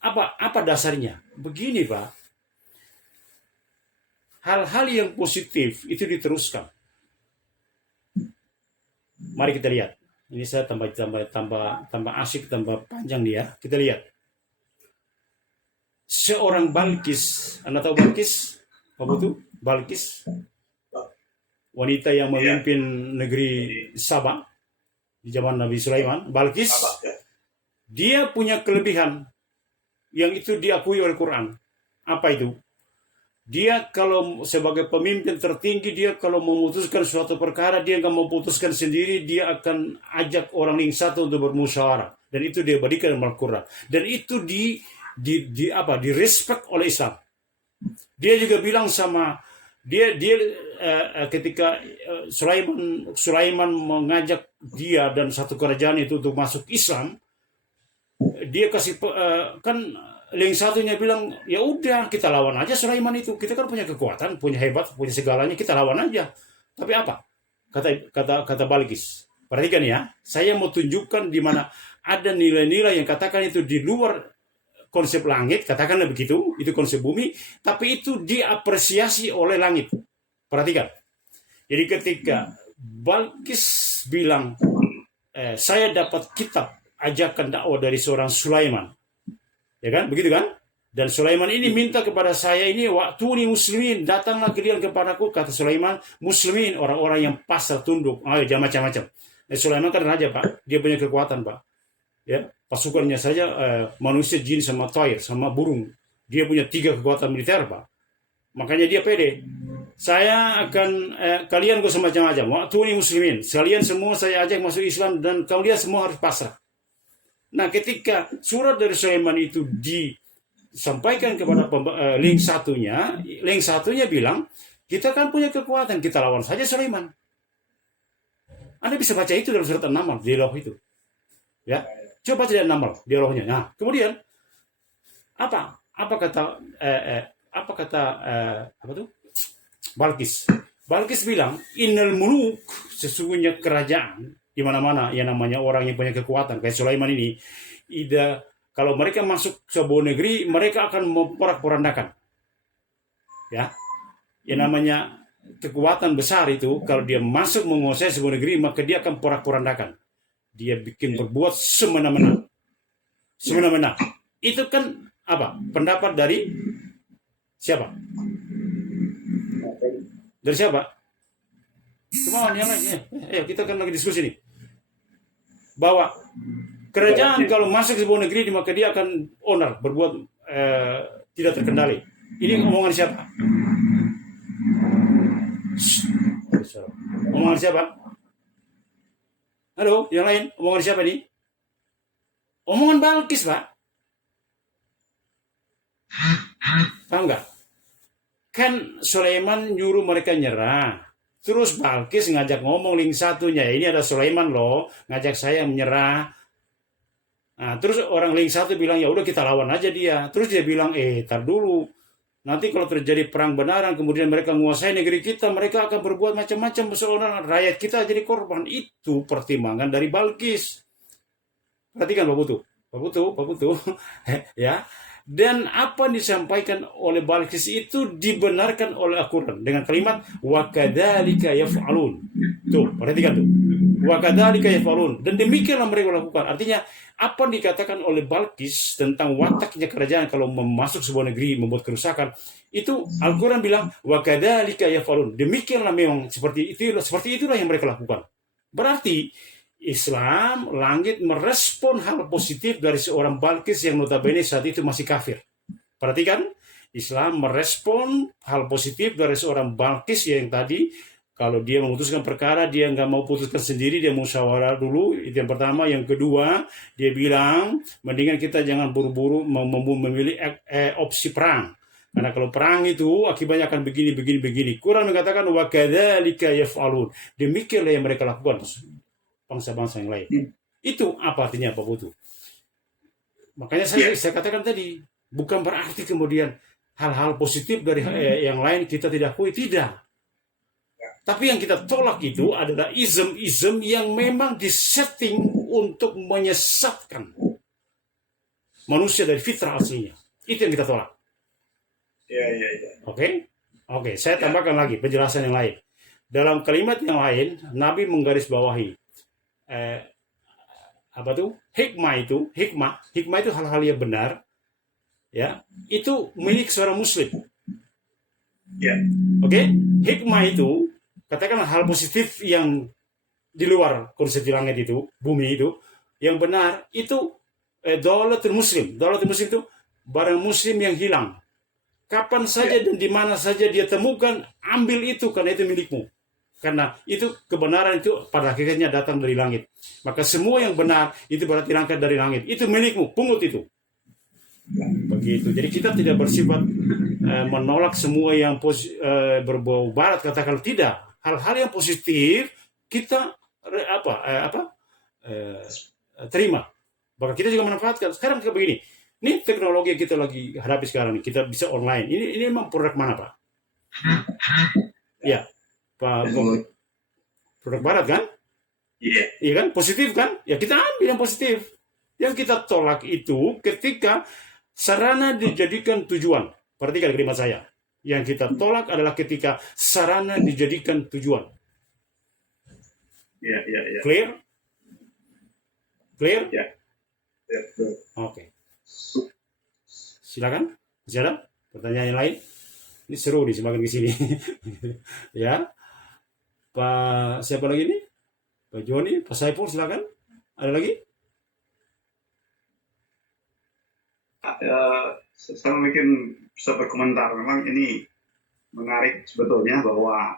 Apa dasarnya? Begini, Pak. Hal-hal yang positif itu diteruskan. Mari kita lihat. Ini saya tambah asik, tambah panjang dia. Kita lihat. Seorang Balkis, Anda tahu Balkis? Apa itu? Balkis. Wanita yang memimpin negeri Sabah di zaman Nabi Sulaiman. Balkis. Dia punya kelebihan yang itu diakui oleh Quran. Apa itu? Dia kalau sebagai pemimpin tertinggi, dia kalau memutuskan suatu perkara, dia nggak mau putuskan sendiri, dia akan ajak orang yang satu untuk bermusyawarah. Dan itu dia berikan dalam Al-Quran. Dan itu direspek oleh Islam. Dia juga bilang sama dia ketika Sulaiman mengajak dia dan satu kerajaan itu untuk masuk Islam, dia kasih kan yang satunya bilang, ya udah kita lawan aja Sulaiman itu, kita kan punya kekuatan, punya hebat, punya segalanya, kita lawan aja. Tapi apa kata Balkis? Perhatikan ya, saya mau tunjukkan di mana ada nilai-nilai yang katakan itu di luar konsep langit, katakanlah begitu, itu konsep bumi, tapi itu diapresiasi oleh langit. Perhatikan. Jadi ketika Balkis bilang, saya dapat kitab ajakan dakwah dari seorang Sulaiman, ya kan, begitu kan? Dan Sulaiman ini minta kepada saya ini, waktu ini muslimin, datanglah kalian kepadaku, kata Sulaiman, muslimin, orang-orang yang pasrah tunduk, jangan macam-macam. Sulaiman kan raja, Pak, dia punya kekuatan, Pak. Ya, pasukannya saja manusia, jin, sama toir, sama burung. Dia punya 3 kekuatan militer, Pak. Makanya dia pede. Saya akan kalian gak semacam-macam. Waktu ini muslimin, kalian semua saya ajak masuk Islam dan kalian semua harus pasrah. Nah, ketika surat dari Sulaiman itu disampaikan kepada link satunya bilang, kita kan punya kekuatan, kita lawan saja Sulaiman. Anda bisa baca itu dalam surat An-Naml, dialog itu. Ya, coba baca di An-Naml, dialognya. Nah, kemudian apa kata Balkis? Balkis bilang, innal muluk, sesungguhnya kerajaan di mana-mana yang namanya orang yang punya kekuatan kayak Sulaiman ini, kalau mereka masuk sebuah negeri, mereka akan memporak-porandakan. Ya, yang namanya kekuatan besar itu, kalau dia masuk menguasai sebuah negeri, maka dia akan porak-porandakan. Dia bikin berbuat semena-mena. Semena-mena. Itu kan apa? Pendapat dari siapa? Dari siapa? Kemauan yang lain. Ayo, kita kan lagi diskusi nih. Bahwa kerajaan kalau masuk ke sebuah negeri, maka dia akan onar, berbuat tidak terkendali. Ini omongan siapa? Omongan siapa? Halo, yang lain, omongan siapa nih? Omongan Balkis, Pak. Tahu nggak? Kan Sulaiman nyuruh mereka nyerah. Terus Balkis ngajak ngomong link satunya. Ini ada Sulaiman loh, ngajak saya menyerah. Nah, terus orang link satu bilang, ya udah kita lawan aja dia. Terus dia bilang, tar dulu. Nanti kalau terjadi perang benaran, kemudian mereka menguasai negeri kita, mereka akan berbuat macam-macam, seolah rakyat kita jadi korban. Itu pertimbangan dari Balkis. Perhatikan Pak Putu. Ya. Dan apa yang disampaikan oleh Balkis itu dibenarkan oleh Al-Quran dengan kalimat wa kadzalika yaf'alun. Tuh, perhatikan tuh. Wa kadzalika yaf'alun. Dan demikianlah mereka lakukan. Artinya apa yang dikatakan oleh Balkis tentang wataknya kerajaan kalau masuk sebuah negeri membuat kerusakan, itu Al-Quran bilang wa kadzalika yaf'alun. Demikianlah memang seperti itulah yang mereka lakukan. Berarti Islam, langit merespon hal positif dari seorang Balkis yang notabene saat itu masih kafir. Perhatikan, Islam merespon hal positif dari seorang Balkis yang tadi, kalau dia memutuskan perkara, dia nggak mau putuskan sendiri, dia musyawarah dulu, itu yang pertama. Yang kedua, dia bilang, mendingan kita jangan buru-buru memilih opsi perang. Karena kalau perang itu akibatnya akan begini. Quran mengatakan, wa kadzalika yaf'alun. Demikianlah yang mereka lakukan bangsa-bangsa yang lain. Itu apa artinya Pak Putu? Makanya saya katakan tadi, bukan berarti kemudian hal-hal positif dari yang lain kita tidak akui, tidak. Tapi yang kita tolak itu adalah ism yang memang disetting untuk menyesatkan manusia dari fitrah aslinya. Itu yang kita tolak. Oke, saya tambahkan lagi penjelasan yang lain. Dalam kalimat yang lain, Nabi menggarisbawahi hikmah itu hal-hal yang benar, ya, itu milik seorang muslim. Hikmah itu katakanlah hal positif yang di luar konsep langit itu, bumi itu, yang benar itu daulatul muslim itu barang muslim yang hilang. Kapan saja dan di mana saja dia temukan, ambil itu karena itu milikmu. Karena itu kebenaran itu pada akhirnya datang dari langit. Maka semua yang benar itu berarti diangkat dari langit. Itu milikmu, pungut itu. Begitu. Jadi kita tidak bersifat menolak semua yang berbau barat, katakan tidak. Hal-hal yang positif kita terima. Bahkan kita juga manfaatkan. Sekarang kita begini. Ini teknologi yang kita lagi hadapi sekarang, kita bisa online. Ini memang produk mana, Pak? Ya. Produk barat kan? Iya kan? Positif kan? Ya kita ambil yang positif. Yang kita tolak itu ketika sarana dijadikan tujuan. Perhatikan kalimat saya. Yang kita tolak adalah ketika sarana dijadikan tujuan. Clear? Oke. Silakan. Masih ada pertanyaan yang lain? Ini seru nih semakin ke sini. Ya. Pak siapa lagi nih? Pak Joni, Pak Saiful, silakan. Ada lagi? Saya mungkin bisa berkomentar. Memang ini menarik sebetulnya bahwa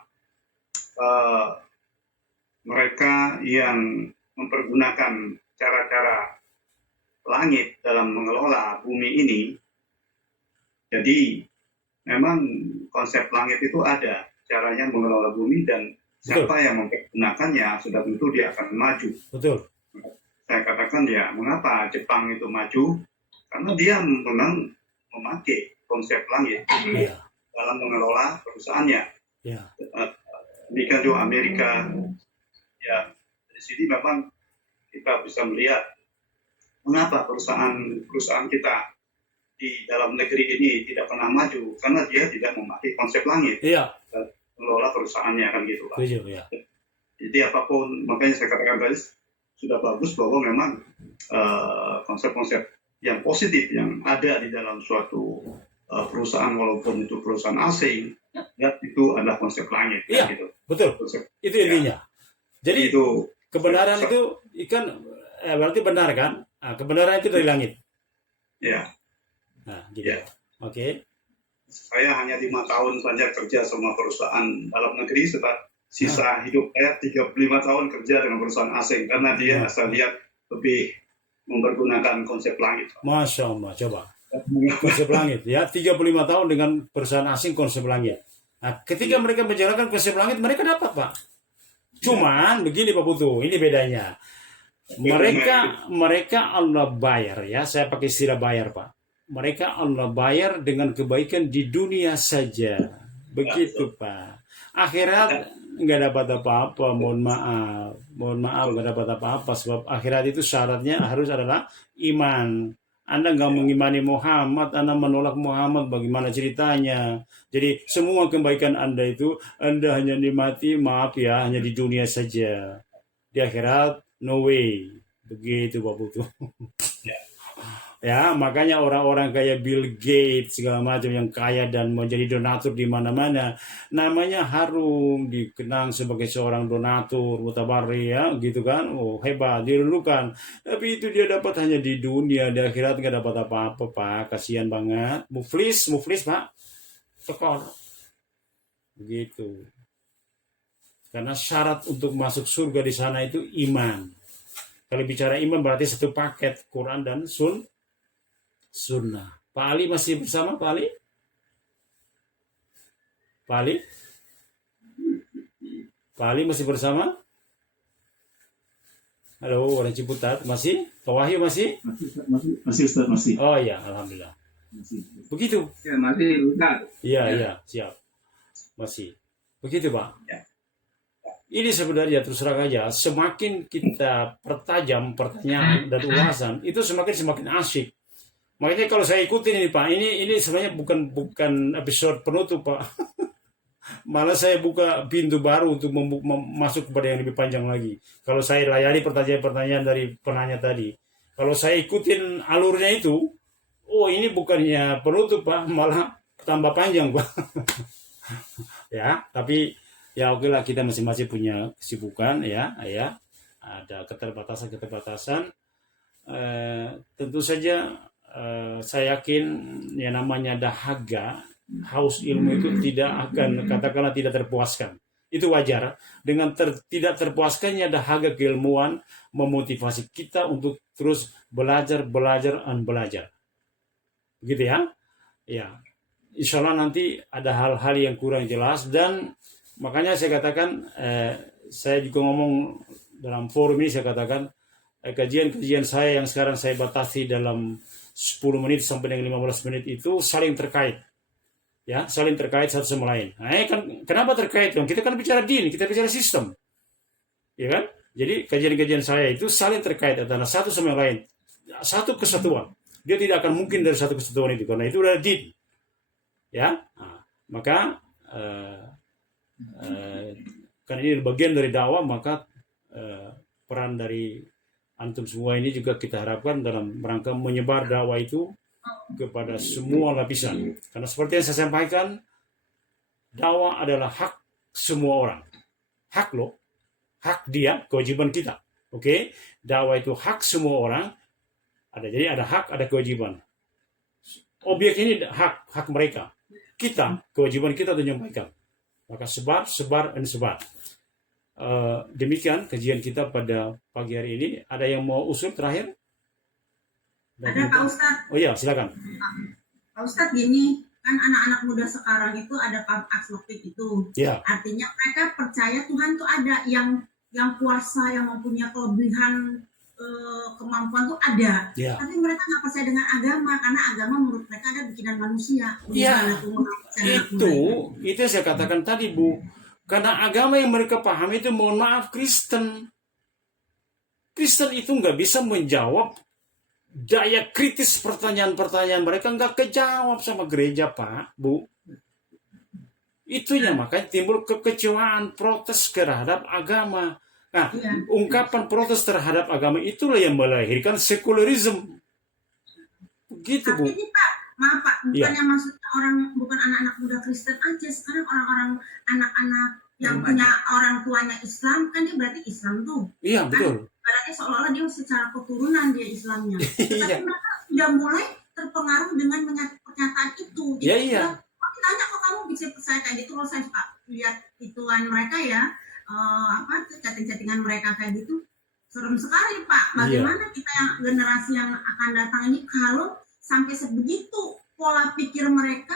mereka yang mempergunakan cara-cara langit dalam mengelola bumi ini, jadi memang konsep langit itu ada caranya mengelola bumi, dan siapa yang mempergunakannya sudah tentu dia akan maju. Betul. Saya katakan ya, mengapa Jepang itu maju? Karena dia memang memakai konsep langit dalam mengelola perusahaannya. Demikian juga Amerika. Ya, di sini memang kita bisa melihat mengapa perusahaan kita di dalam negeri ini tidak pernah maju, karena dia tidak memakai konsep langit. Iya. Mengelola perusahaannya kan gitu Pak. Ya. Jadi apapun, makanya saya katakan tadi sudah bagus bahwa memang konsep-konsep yang positif yang ada di dalam suatu perusahaan, walaupun itu perusahaan asing, ya itu adalah konsep langit. Iya, gitu. Betul. Itu intinya. Jadi itu kebenaran itu ikan berarti benar kan? Nah, kebenaran itu dari langit. Ya. Nah, gitu. Ya. Oke. Saya hanya 5 tahun saja kerja sama perusahaan dalam negeri, sisa hidup saya 35 tahun kerja dengan perusahaan asing, karena dia saya lihat lebih mempergunakan konsep langit. Masya Allah, coba. Konsep langit, ya 35 tahun dengan perusahaan asing konsep langit. Nah, ketika mereka menjalankan konsep langit, mereka dapat, Pak. Cuman begini Pak Putu, ini bedanya. Mereka Allah bayar, ya. Saya pakai istilah bayar, Pak. Mereka Allah bayar dengan kebaikan di dunia saja. Begitu, Pak. Akhirat nggak dapat apa-apa, mohon maaf nggak dapat apa-apa, sebab akhirat itu syaratnya harus adalah iman. Anda nggak mengimani Muhammad, Anda menolak Muhammad, bagaimana ceritanya? Jadi semua kebaikan Anda itu Anda hanya nikmati, maaf ya, hanya di dunia saja. Di akhirat no way. Begitu Pak Putu. Ya, makanya orang-orang kayak Bill Gates segala macam yang kaya dan menjadi donatur di mana-mana, namanya harum, dikenang sebagai seorang donatur, mutabarri, ya, gitu kan. Oh, hebat, dilulukan. Tapi itu dia dapat hanya di dunia, di akhirat nggak dapat apa-apa, Pak. Kasihan banget. Muflis, Pak. Tekor. Begitu. Karena syarat untuk masuk surga di sana itu iman. Kalau bicara iman berarti satu paket, Quran dan Sunnah. Pak Ali masih bersama, Pak Ali? Pak Ali masih bersama? Halo, orang Ciputat masih? Pak Wahyu masih? Masih Ustaz, masih. Oh iya, alhamdulillah. Masih. Begitu. Ya, masih Ustaz. Iya, siap. Masih. Begitu, Pak. Ya. Ini sebenarnya terus terang aja, semakin kita pertajam pertanyaan dan ulasan, itu semakin asik. Makanya kalau saya ikutin ini Pak, ini sebenarnya bukan episode penutup Pak. Malah saya buka pintu baru untuk masuk kepada yang lebih panjang lagi. Kalau saya layani pertanyaan-pertanyaan dari penanya tadi. Kalau saya ikutin alurnya itu, oh ini bukannya penutup Pak, malah tambah panjang Pak. Ya, tapi ya oke lah, kita masing-masing punya kesibukan ya. Ada keterbatasan. Tentu saja saya yakin ya namanya dahaga, haus ilmu itu tidak akan katakanlah tidak terpuaskan. Itu wajar. Dengan tidak terpuaskannya dahaga keilmuan memotivasi kita untuk terus belajar. Begitu ya? Ya. Insya Allah nanti ada hal-hal yang kurang jelas, dan makanya saya katakan, saya juga ngomong dalam forum ini, saya katakan kajian-kajian saya yang sekarang saya batasi dalam 10 menit sampai dengan 15 menit itu saling terkait. Ya, saling terkait satu sama lain. Nah, kenapa terkait? Kita kan bicara din, kita bicara sistem. Ya kan? Jadi kajian-kajian saya itu saling terkait antara satu sama lain. Satu kesatuan. Dia tidak akan mungkin dari satu kesatuan itu, karena itu adalah din. Ya. Nah, maka karena ini bagian dari dakwah, maka peran dari antum semua ini juga kita harapkan dalam rangka menyebar dakwah itu kepada semua lapisan. Karena seperti yang saya sampaikan, dakwah adalah hak semua orang. Hak loh. Hak dia, kewajiban kita. Oke? Dakwah itu hak semua orang. Jadi ada hak, ada kewajiban. Objek ini hak mereka. Kita, kewajiban kita untuk menyampaikan. Maka sebar. Demikian kajian kita pada pagi hari ini. Ada yang mau usul terakhir? Ada Pak Ustadz. Oh iya, silakan. Pak Ustadz, gini, kan anak-anak muda sekarang itu ada akhlaktif itu. Ya. Artinya mereka percaya Tuhan tuh ada, yang kuasa, yang mempunyai kelebihan kemampuan tuh ada. Ya. Tapi mereka nggak percaya dengan agama, karena agama menurut mereka ada bikinan manusia. Iya. Itu saya katakan tadi, Bu. Karena agama yang mereka pahami itu, mohon maaf, Kristen itu nggak bisa menjawab daya kritis pertanyaan-pertanyaan mereka nggak kejawab sama gereja, Pak, Bu. Itunya makanya timbul kekecewaan, protes terhadap agama. Nah, ungkapan protes terhadap agama itulah yang melahirkan sekularisme. Begitu, Bu. Tapi ini Pak, maaf Pak, bukannya maksudnya bukan anak-anak muda Kristen aja, sekarang orang-orang anak-anak yang punya orang tuanya Islam, kan dia berarti Islam tuh. Iya, betul. Berarti seolah-olah dia secara keturunan dia Islamnya. Tetapi mereka sudah mulai terpengaruh dengan pernyataan itu. Iya. Tanya kok kamu bisa percaya kayak gitu. Kalau saya suka lihat ituan mereka ya, chatting-chattingan mereka kayak gitu, serem sekali Pak. Bagaimana kita yang generasi yang akan datang ini kalau sampai sebegitu pola pikir mereka,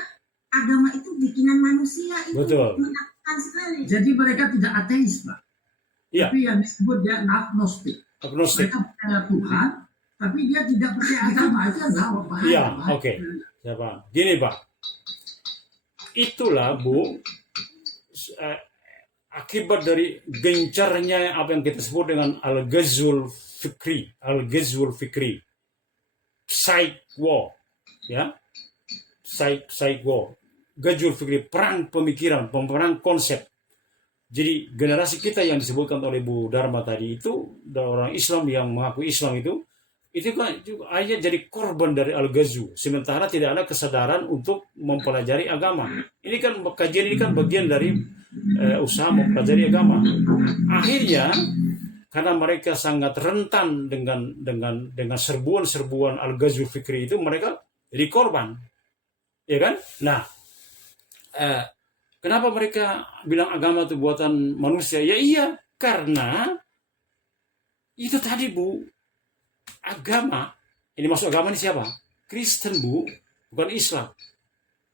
agama itu bikinan manusia, itu menakutkan sekali. Jadi mereka tidak ateis, Pak. Iya. Tapi yang disebut dia agnostik. Mereka percaya Tuhan, tapi dia tidak percaya agama aja nggak apa-apa. Iya, oke. Siapa? Gini Pak. Itulah, Bu, akibat dari gencarnya apa yang kita sebut dengan al-ghazwul fikri, psych war, ya, psych war, ghazwul fikri, perang pemikiran, perang konsep. Jadi generasi kita yang disebutkan oleh Bu Dharma tadi itu, orang Islam yang mengaku Islam itu kan hanya jadi korban dari al-ghazw, sementara tidak ada kesadaran untuk mempelajari agama. Ini kan kajian ini kan bagian dari usaha mempelajari agama. Akhirnya karena mereka sangat rentan dengan serbuan-serbuan al-ghazw fikri itu, mereka jadi korban, ya kan? Nah, kenapa mereka bilang agama itu buatan manusia? Ya iya, karena itu tadi, Bu. Agama, ini masuk agama ini siapa? Kristen, Bu, bukan Islam.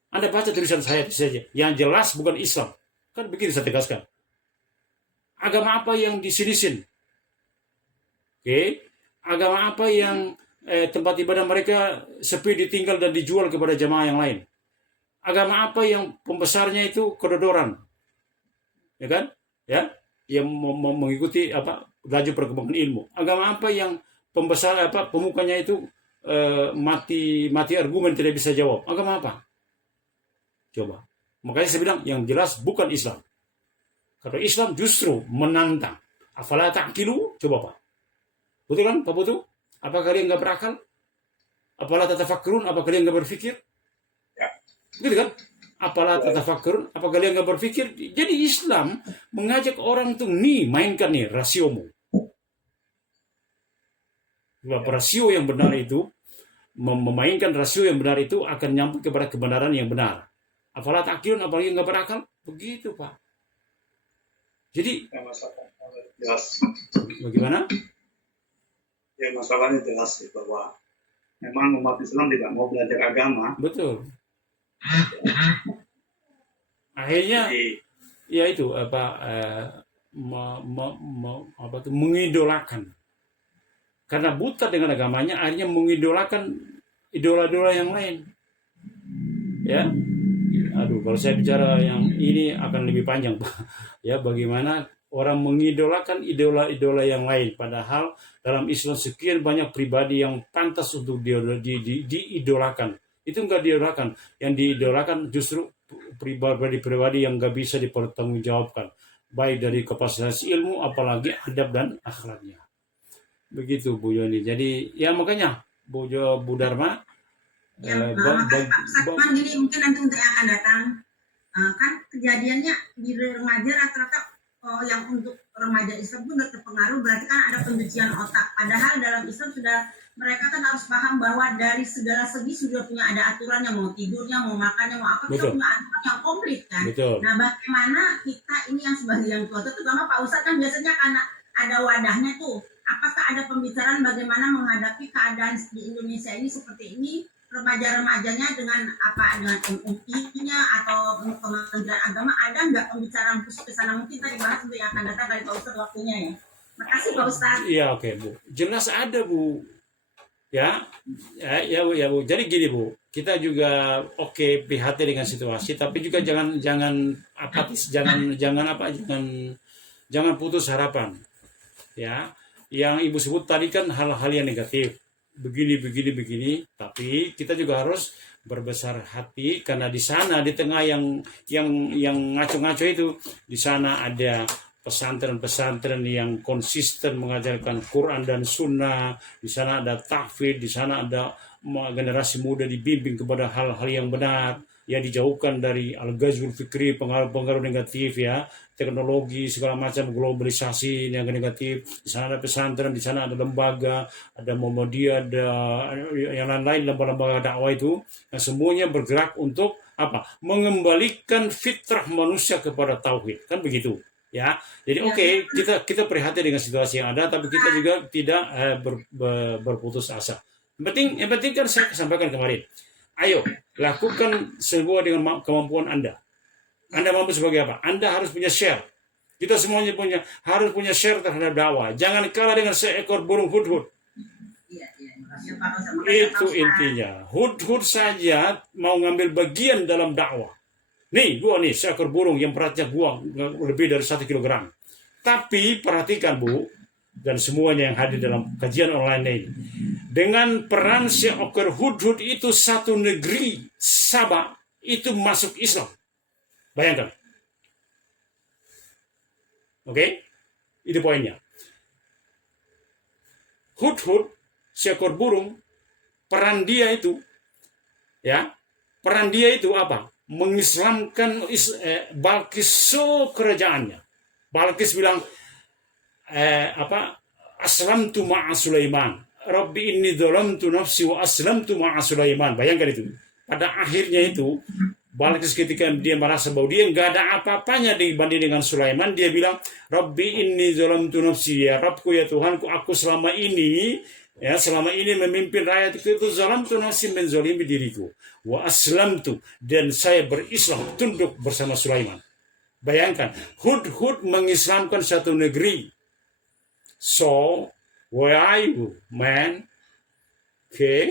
Anda baca tulisan saya saja, yang jelas bukan Islam. Kan begitu saya tegaskan. Agama apa yang disinisin? Oke, agama apa yang tempat ibadah mereka sepi, ditinggal dan dijual kepada jamaah yang lain? Agama apa yang pembesarnya itu kedodoran? Ya kan? Ya, yang mengikuti laju perkembangan ilmu. Agama apa yang pemukanya itu mati argumen, tidak bisa jawab? Agama apa? Coba. Makanya saya bilang yang jelas bukan Islam. Karena Islam justru menantang. Afala ta'qilu? Coba Pak. Betul kan Pak Putu? Apa kalian nggak berakal? Afala tatafakkarun? Apa kalian nggak berpikir? Ya. Gitu kan? Apala tatafakkarun? Apa kalian nggak berpikir? Jadi Islam mengajak orang tuh, mainkan nih rasiomu. Rasio yang benar itu, memainkan rasio yang benar itu akan nyampe kepada kebenaran yang benar. Afala ta'qilun, apalagi nggak berakal? Begitu Pak. Jadi jelas. Bagaimana? Ya, masalahnya jelas bahwa memang umat Islam tidak mau belajar agama. Betul. Akhirnya ya itu mengidolakan. Karena buta dengan agamanya, akhirnya mengidolakan idola-idola yang lain. Ya, aduh, kalau saya bicara yang ini akan lebih panjang, Pak. Ya, bagaimana orang mengidolakan idola-idola yang lain, padahal dalam Islam sekian banyak pribadi yang pantas untuk diidolakan. Itu enggak diidolakan, yang diidolakan justru pribadi-pribadi yang nggak bisa dipertanggungjawabkan, baik dari kapasitas ilmu, apalagi adab dan akhlaknya. Begitu Bu Yoni. Jadi ya makanya Bu Dharma Pak gini, mungkin nanti untuk yang akan datang kan kejadiannya di remaja rata-rata yang untuk remaja Islam pun terpengaruh, berarti kan ada pencucian otak. Padahal dalam Islam sudah, mereka kan harus paham bahwa dari segala segi sudah punya ada aturannya, mau tidurnya, mau makannya, mau apa, kita punya aturan yang komplit kan. Betul. Nah bagaimana kita ini yang sebagai yang tua, terutama Pak Ustadz kan biasanya karena ada wadahnya tuh, apakah ada pembicaraan bagaimana menghadapi keadaan di Indonesia ini seperti ini, remaja-remajanya dengan MUI-nya atau Kementerian Agama, ada nggak pembicaraan khusus ke sana? Mungkin kita dibahas untuk yang akan datang kali Pak Ustadz waktunya ya. Makasih Pak Ustadz. Iya, oke Bu. Jelas ada Bu. Ya Bu. Jadi gini Bu, kita juga prihatin dengan situasi, tapi juga jangan apatis, jangan putus harapan. Ya, yang Ibu sebut tadi kan hal-hal yang negatif. begini. Tapi kita juga harus berbesar hati karena di sana di tengah yang ngaco-ngaco itu, di sana ada pesantren-pesantren yang konsisten mengajarkan Quran dan Sunnah. Di sana ada tahfidz, di sana ada generasi muda dibimbing kepada hal-hal yang benar, yang dijauhkan dari al-ghazwul fikri, pengaruh-pengaruh negatif ya, teknologi segala macam, globalisasi yang negatif. Di sana ada pesantren, di sana ada lembaga, ada Muhammadiyah, ada yang lain-lain lembaga-lembaga dakwah itu, yang semuanya bergerak untuk apa? Mengembalikan fitrah manusia kepada tauhid, kan begitu. Ya, jadi oke, kita prihatin dengan situasi yang ada, tapi kita juga tidak berputus asa. Yang penting kan saya sampaikan kemarin. Ayo, lakukan semua dengan kemampuan Anda. Anda mampu sebagai apa? Anda harus punya share. Kita semuanya harus punya share terhadap dakwah. Jangan kalah dengan seekor burung hudhud. Itu intinya. Hudhud saja mau ngambil bagian dalam dakwah. Nih, seekor burung yang beratnya lebih dari 1 kilogram. Tapi perhatikan Bu, dan semuanya yang hadir dalam kajian online ini, dengan peran seekor hudhud itu satu negeri Sabah itu masuk Islam. Bayangkan. Oke? Itu poinnya. Hudhud, seekor burung, peran dia itu apa? Mengislamkan Balkis kerajaannya. Balkis bilang aslamtu ma'a Sulaiman. Rabbi inni dhalamtu nafsi wa aslamtu ma'a Sulaiman. Bayangkan itu. Pada akhirnya itu Balkis ketika dia merasa bahwa dia enggak ada apa-apanya dibanding dengan Sulaiman, dia bilang, Rabbi inni dhalamtu nafsi, ya Rabbku ya Tuhanku, aku selama ini memimpin rakyat itu zalamtu nafsi, menzalimi diriku. Wa aslamtu, dan saya berislam, tunduk bersama Sulaiman. Bayangkan, hudhud mengislamkan satu negeri. So, where are you, man? Okay.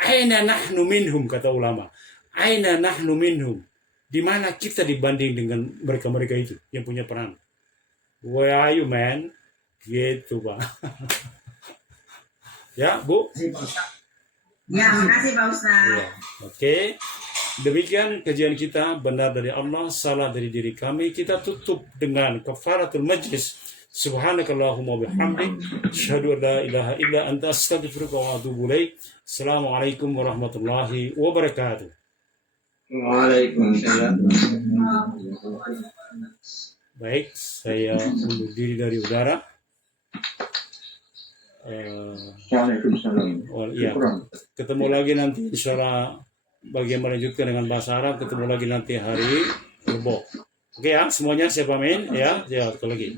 Aina nahnu minhum, kata ulama. Aina nahnu minhum. Di mana kita dibanding dengan mereka-mereka itu yang punya peran? Where are you, man? Gitu, Pak. Ya, Bu? Ya, makasih Pak Ustaz. Ya. Oke. Demikian kajian kita, benar dari Allah, salah dari diri kami. Kita tutup dengan kafaratul majlis. Subhanakallahumma bihamdik, asyhadu an la ilaha illa anta, astaghfiruka wa atubu ilaik. Assalamualaikum warahmatullahi wabarakatuh. Waalaikumsalam. Baik, saya undur diri dari udara. Waalaikumsalam. Ya, ketemu lagi nanti insyaallah bagian melanjutkan dengan bahasa Arab, ketemu lagi nanti hari Rabu. Oke ya, semuanya saya pamit ya, sekali lagi.